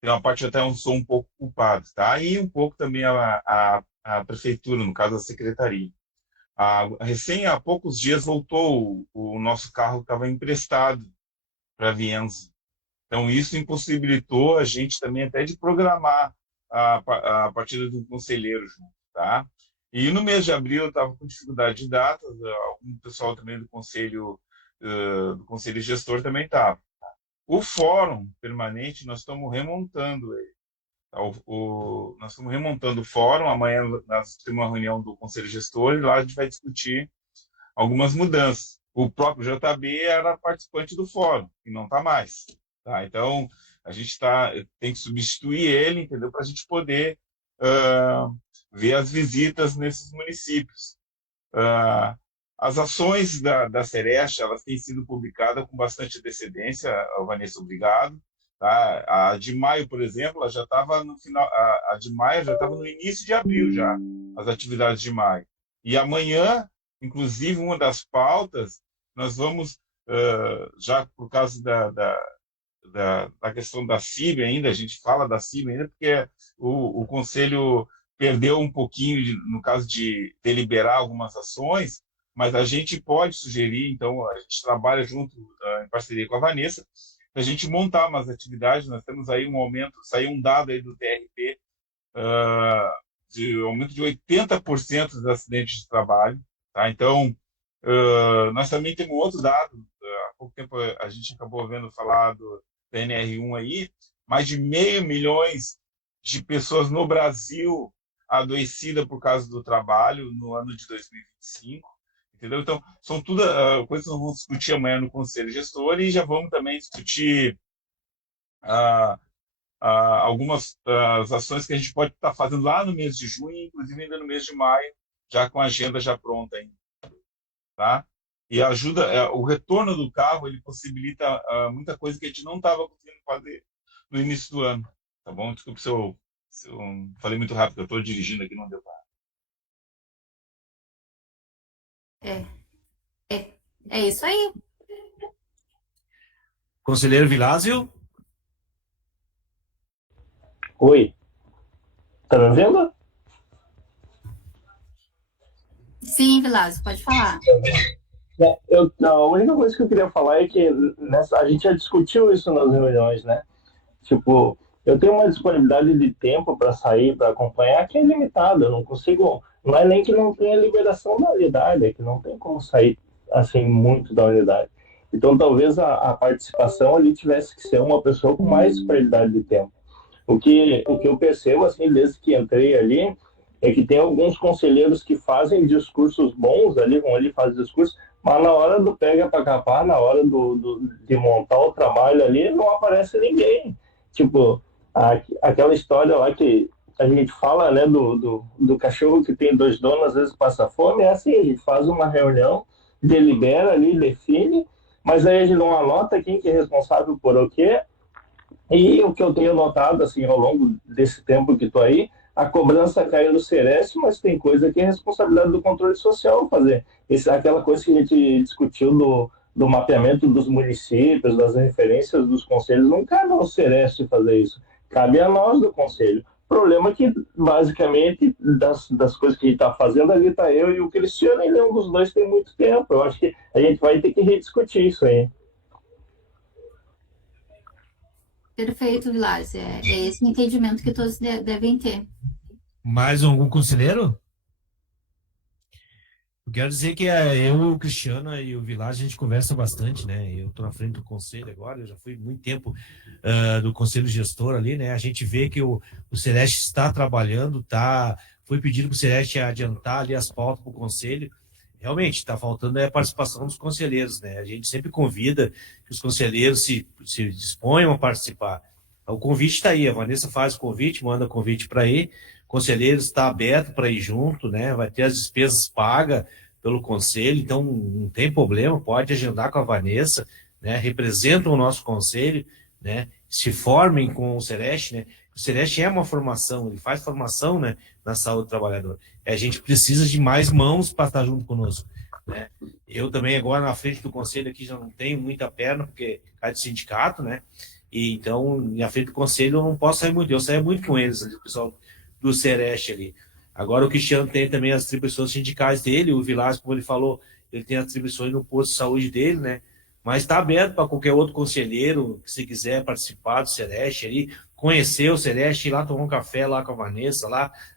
tem uma parte até onde eu sou um pouco culpado, tá? E um pouco também a prefeitura, no caso a secretaria. Há poucos dias voltou o nosso carro que estava emprestado para a Vienza. Então, isso impossibilitou a gente também até de programar a partida do conselheiro junto, tá? E no mês de abril eu estava com dificuldade de datas, algum pessoal também do conselho gestor também estava. O fórum permanente, nós estamos remontando ele. Nós estamos remontando o fórum, amanhã nós temos uma reunião do conselho gestor e lá a gente vai discutir algumas mudanças. O próprio JB era participante do fórum, e não está mais. Tá? Então, a gente tem que substituir ele, entendeu? Para a gente poder ver as visitas nesses municípios. As ações da Sereste, elas têm sido publicadas com bastante antecedência, Vanessa, obrigado. Tá? A de maio, por exemplo, ela já estava no final, a de maio já estava no início de abril já, as atividades de maio. E amanhã, inclusive, uma das pautas, nós vamos, já por causa da questão da CIB ainda, a gente fala da CIB ainda, porque o Conselho perdeu um pouquinho, no caso de deliberar algumas ações, mas a gente pode sugerir, então a gente trabalha junto, em parceria com a Vanessa, a gente montar umas atividades. Nós temos aí um aumento, saiu um dado aí do TRP, de aumento de 80% dos acidentes de trabalho, tá? Então, nós também temos outro dado, há pouco tempo a gente acabou vendo falar do NR1 aí, mais de 500 mil de pessoas no Brasil adoecidas por causa do trabalho no ano de 2025, entendeu? Então, são tudo coisas que nós vamos discutir amanhã no Conselho Gestor, e já vamos também discutir algumas as ações que a gente pode estar fazendo lá no mês de junho, inclusive ainda no mês de maio, já com a agenda já pronta ainda, tá? E ajuda, o retorno do carro, ele possibilita muita coisa que a gente não estava conseguindo fazer no início do ano, tá bom? Desculpe se eu falei muito rápido, eu estou dirigindo aqui, não deu para. É isso aí. Conselheiro Vilásio? Oi. Tá me ouvindo? Sim, Vilásio, pode falar. A única coisa que eu queria falar é que a gente já discutiu isso nas reuniões, né? Tipo, eu tenho uma disponibilidade de tempo para sair, para acompanhar, que é limitada. Eu não consigo. Não é nem que não tenha liberação da unidade, é que não tem como sair assim muito da unidade. Então, talvez a participação ali tivesse que ser uma pessoa com mais disponibilidade de tempo. O que eu percebo, assim, desde que entrei ali, é que tem alguns conselheiros que fazem discursos bons ali, vão ali fazer discursos, mas na hora do pega para capar, na hora de montar o trabalho ali, não aparece ninguém. Tipo, aquela história lá que a gente fala, né, do cachorro que tem 2 donos, às vezes passa fome, é assim, a gente faz uma reunião, delibera ali, define, mas aí a gente não anota quem que é responsável por o quê. E o que eu tenho notado, assim, ao longo desse tempo que estou aí, a cobrança cai no Sereste, mas tem coisa que é responsabilidade do controle social fazer. Aquela coisa que a gente discutiu do mapeamento dos municípios, das referências dos conselhos, não cabe ao Sereste fazer isso, cabe a nós do conselho. O problema é que, basicamente, das coisas que a gente está fazendo, ali está eu e o Cristiano, e nenhum dos dois tem muito tempo. Eu acho que a gente vai ter que rediscutir isso aí. Perfeito, Vilásio. É esse o entendimento que todos devem ter. Mais algum conselheiro? Eu quero dizer que eu, o Cristiano e o Vilar, a gente conversa bastante, né? Eu estou na frente do conselho agora, eu já fui muito tempo do conselho gestor ali, né? A gente vê que o Celeste está trabalhando, foi pedido para o Celeste adiantar ali as pautas para o conselho. Realmente, está faltando a participação dos conselheiros, né? A gente sempre convida que os conselheiros se disponham a participar. O convite está aí, a Vanessa faz o convite, manda o convite para ir, o conselheiro está aberto para ir junto, né? Vai ter as despesas pagas pelo conselho, então não tem problema, pode agendar com a Vanessa, né? Representam o nosso conselho, né? Se formem com o Celeste, né? O Celeste é uma formação, ele faz formação, né, na saúde do trabalhador. A gente precisa de mais mãos para estar junto conosco, né? Eu também agora na frente do conselho aqui já não tenho muita perna, porque é de sindicato, né? E então, na frente do conselho eu não posso sair muito, eu saio muito com eles, o pessoal do Celeste ali. Agora o Cristiano tem também as atribuições sindicais dele, o Vilas, como ele falou, ele tem atribuições no posto de saúde dele, né? Mas está aberto para qualquer outro conselheiro que se quiser participar do Celeste ali, conhecer o Celeste, ir lá tomar um café lá com a Vanessa,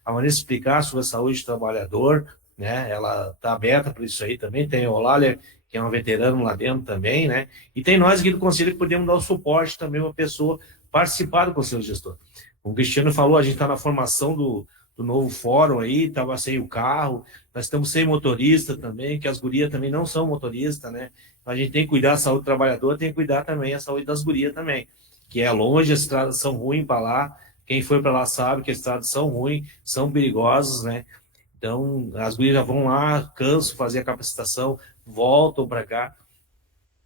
a Vanessa explicar sobre a saúde do trabalhador, né? Ela está aberta para isso aí também. Tem o Olália, que é um veterano lá dentro também, né? E tem nós aqui do conselho que podemos dar o suporte também para a pessoa participar do conselho gestor. Como o Cristiano falou, a gente está na formação do novo fórum aí, estava sem o carro, nós estamos sem motorista também, que as gurias também não são motoristas, né? Então a gente tem que cuidar da saúde do trabalhador, tem que cuidar também da saúde das gurias também, que é longe, as estradas são ruins para lá, quem foi para lá sabe que as estradas são ruins, são perigosas, né? Então as gurias já vão lá, cansam, fazer a capacitação, voltam para cá.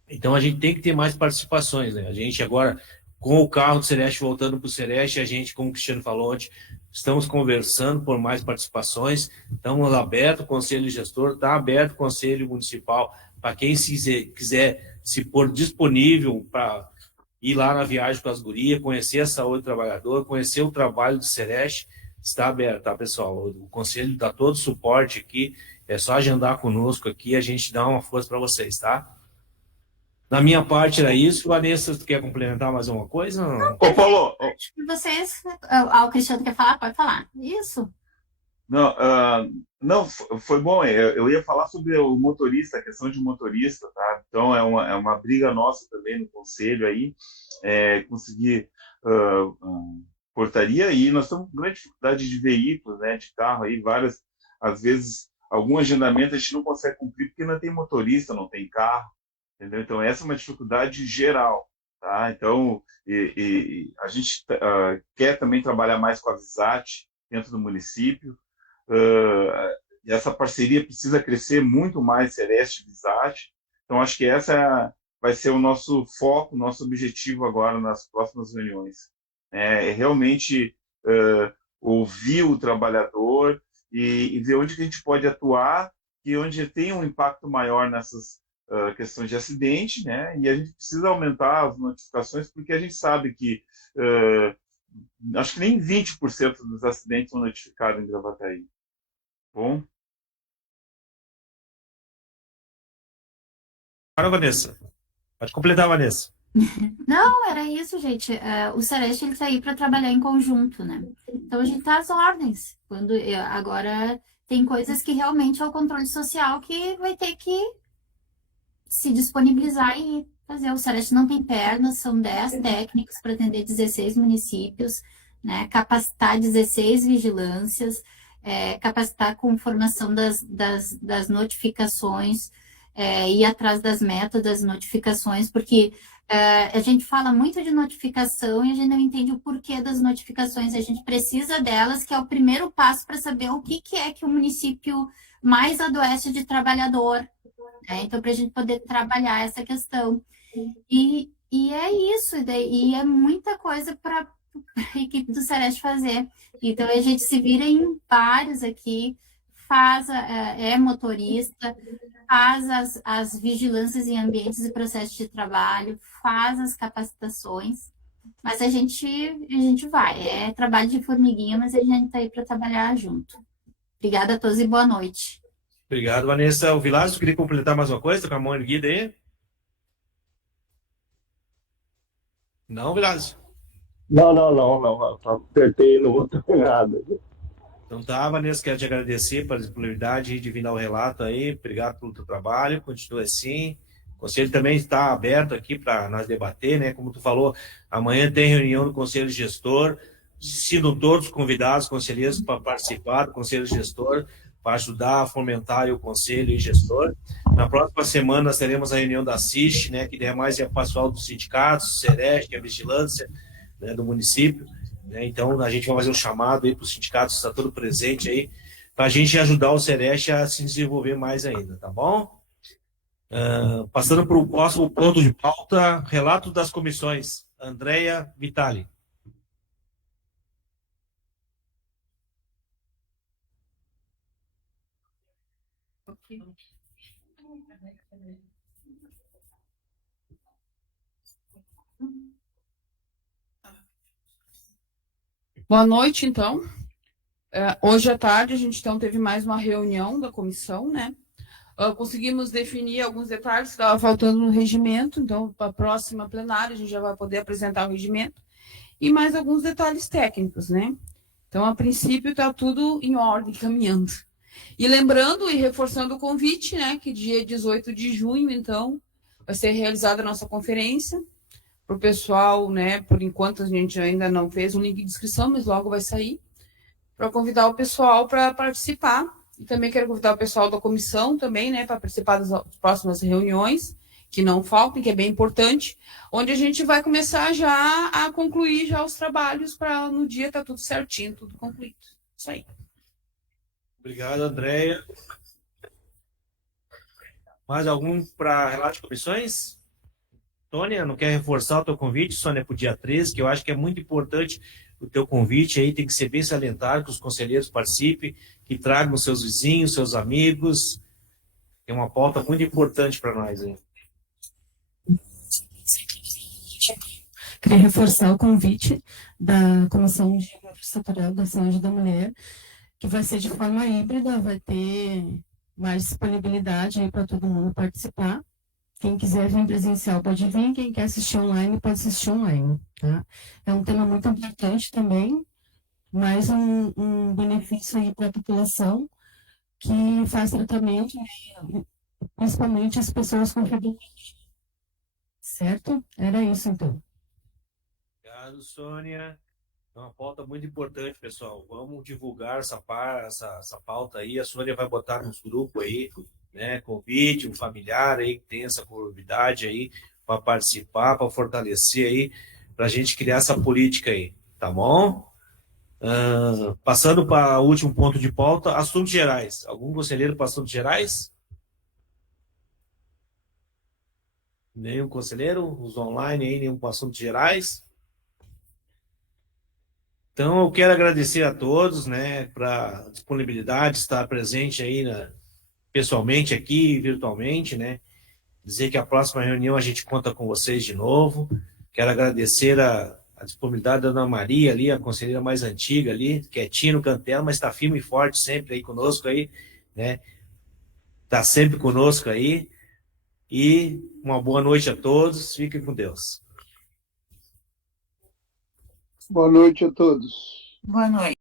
Então a gente tem que ter mais participações, né? A gente agora, com o carro do Celeste voltando para o Celeste, a gente, como o Cristiano falou ontem, estamos conversando por mais participações, estamos abertos, o Conselho Gestor está aberto, o Conselho Municipal, para quem quiser se pôr disponível para ir lá na viagem com as gurias, conhecer a saúde do trabalhador, conhecer o trabalho do Celeste, está aberto, tá, pessoal? O Conselho dá todo o suporte aqui é só agendar conosco aqui, a gente dá uma força para vocês, tá? Da minha parte era isso. Vanessa, tu quer complementar mais alguma coisa? Ô, Paulo, Vocês, o Cristiano quer falar? Pode falar. Isso. não, não, foi bom. Eu ia falar sobre o motorista, a questão de motorista, tá? Então, é uma briga nossa também no conselho aí, conseguir portaria, e nós estamos com grande dificuldade de veículos, né, de carro aí, às vezes, algum agendamento a gente não consegue cumprir porque não tem motorista, não tem carro, entendeu? Então, essa é uma dificuldade geral, tá? Então, a gente quer também trabalhar mais com a Visat dentro do município, e essa parceria precisa crescer muito mais, Sereste e Visat. Então, acho que essa vai ser o nosso foco, nosso objetivo agora nas próximas reuniões. É realmente ouvir o trabalhador e ver onde que a gente pode atuar e onde tem um impacto maior nessas questões de acidente, né? E a gente precisa aumentar as notificações, porque a gente sabe que acho que nem 20% dos acidentes são notificados em Gravataí. Bom? Agora, Vanessa. Pode completar, Vanessa. Não, era isso, gente. O Sereste, ele está aí para trabalhar em conjunto, né? Então, a gente está às ordens. Agora, tem coisas que realmente é o controle social que vai ter que se disponibilizar e fazer. O Sereste não tem pernas, são 10 técnicos para atender 16 municípios, né? Capacitar 16 vigilâncias, capacitar com formação das notificações, ir atrás das metas das notificações, porque a gente fala muito de notificação e a gente não entende o porquê das notificações. A gente precisa delas, que é o primeiro passo para saber o que é que o município mais adoece de trabalhador, né? Então, para a gente poder trabalhar essa questão. E é isso, e é muita coisa para a equipe do Sereste fazer. Então, a gente se vira em vários aqui, é motorista, faz as vigilâncias em ambientes e processos de trabalho, faz as capacitações, mas a gente vai. É trabalho de formiguinha, mas a gente está aí para trabalhar junto. Obrigada a todos e boa noite. Obrigado, Vanessa. O Vilares, queria completar mais uma coisa? Com a mão erguida aí? Não, Vilares? Não. Apertei no botão errado. Então tá, Vanessa, quero te agradecer pela disponibilidade de vir dar o relato aí. Obrigado pelo teu trabalho, continua assim. O conselho também está aberto aqui para nós debater, né? Como tu falou, amanhã tem reunião do Conselho Gestor. Sinam todos convidados, conselheiros, para participar do Conselho Gestor, para ajudar a fomentar o Conselho e Gestor. Na próxima semana nós teremos a reunião da CIST, né? Que é mais o pessoal dos sindicatos, Sereste, a vigilância, né, do município. Então, a gente vai fazer um chamado aí para os sindicatos, está todo presente aí, para a gente ajudar o Sereste a se desenvolver mais ainda, tá bom? Passando para o próximo ponto de pauta, relato das comissões. Andréia Vitali. Boa noite, então. Hoje à tarde a gente então teve mais uma reunião da comissão, né? Conseguimos definir alguns detalhes que estavam faltando no regimento, então para a próxima plenária a gente já vai poder apresentar o regimento e mais alguns detalhes técnicos, né? Então, a princípio, está tudo em ordem, caminhando. E lembrando e reforçando o convite, né, que dia 18 de junho, então, vai ser realizada a nossa conferência para o pessoal, né, por enquanto a gente ainda não fez um link de inscrição, mas logo vai sair, para convidar o pessoal para participar. E também quero convidar o pessoal da comissão também, né, para participar das próximas reuniões, que não faltem, que é bem importante, onde a gente vai começar já a concluir já os trabalhos para no dia estar tudo certinho, tudo concluído. Isso aí. Obrigado, Andréia. Mais algum para relato de comissões? Sônia, não quer reforçar o teu convite, Sônia, para o dia 13, que eu acho que é muito importante o teu convite aí, tem que ser bem salientado, que os conselheiros participem, que tragam seus vizinhos, seus amigos. É uma pauta muito importante para nós aí. Queria reforçar o convite da Comissão de Setorial da Saúde da Mulher, que vai ser de forma híbrida, vai ter mais disponibilidade aí para todo mundo participar. Quem quiser vir presencial pode vir, quem quer assistir online pode assistir online, tá? É um tema muito importante também, mais um benefício aí para a população que faz tratamento, né, principalmente as pessoas com fibromialgia. Certo? Era isso, então. Obrigado, Sônia. É uma pauta muito importante, pessoal. Vamos divulgar essa pauta aí. A Sônia vai botar nos grupos aí, né? Convite um familiar aí que tem essa comorbidade aí para participar, para fortalecer aí, para a gente criar essa política aí, tá bom? Passando para o último ponto de pauta, assuntos gerais. Algum conselheiro para assuntos gerais? Nenhum conselheiro? Os online aí, nenhum para assuntos gerais? Então, eu quero agradecer a todos, né, para a disponibilidade, estar presente aí pessoalmente aqui, virtualmente, né? Dizer que a próxima reunião a gente conta com vocês de novo. Quero agradecer a disponibilidade da Ana Maria ali, a conselheira mais antiga ali, quietinha no canto dela, mas está firme e forte sempre aí conosco aí, né? Está sempre conosco aí. E uma boa noite a todos. Fiquem com Deus. Boa noite a todos. Boa noite.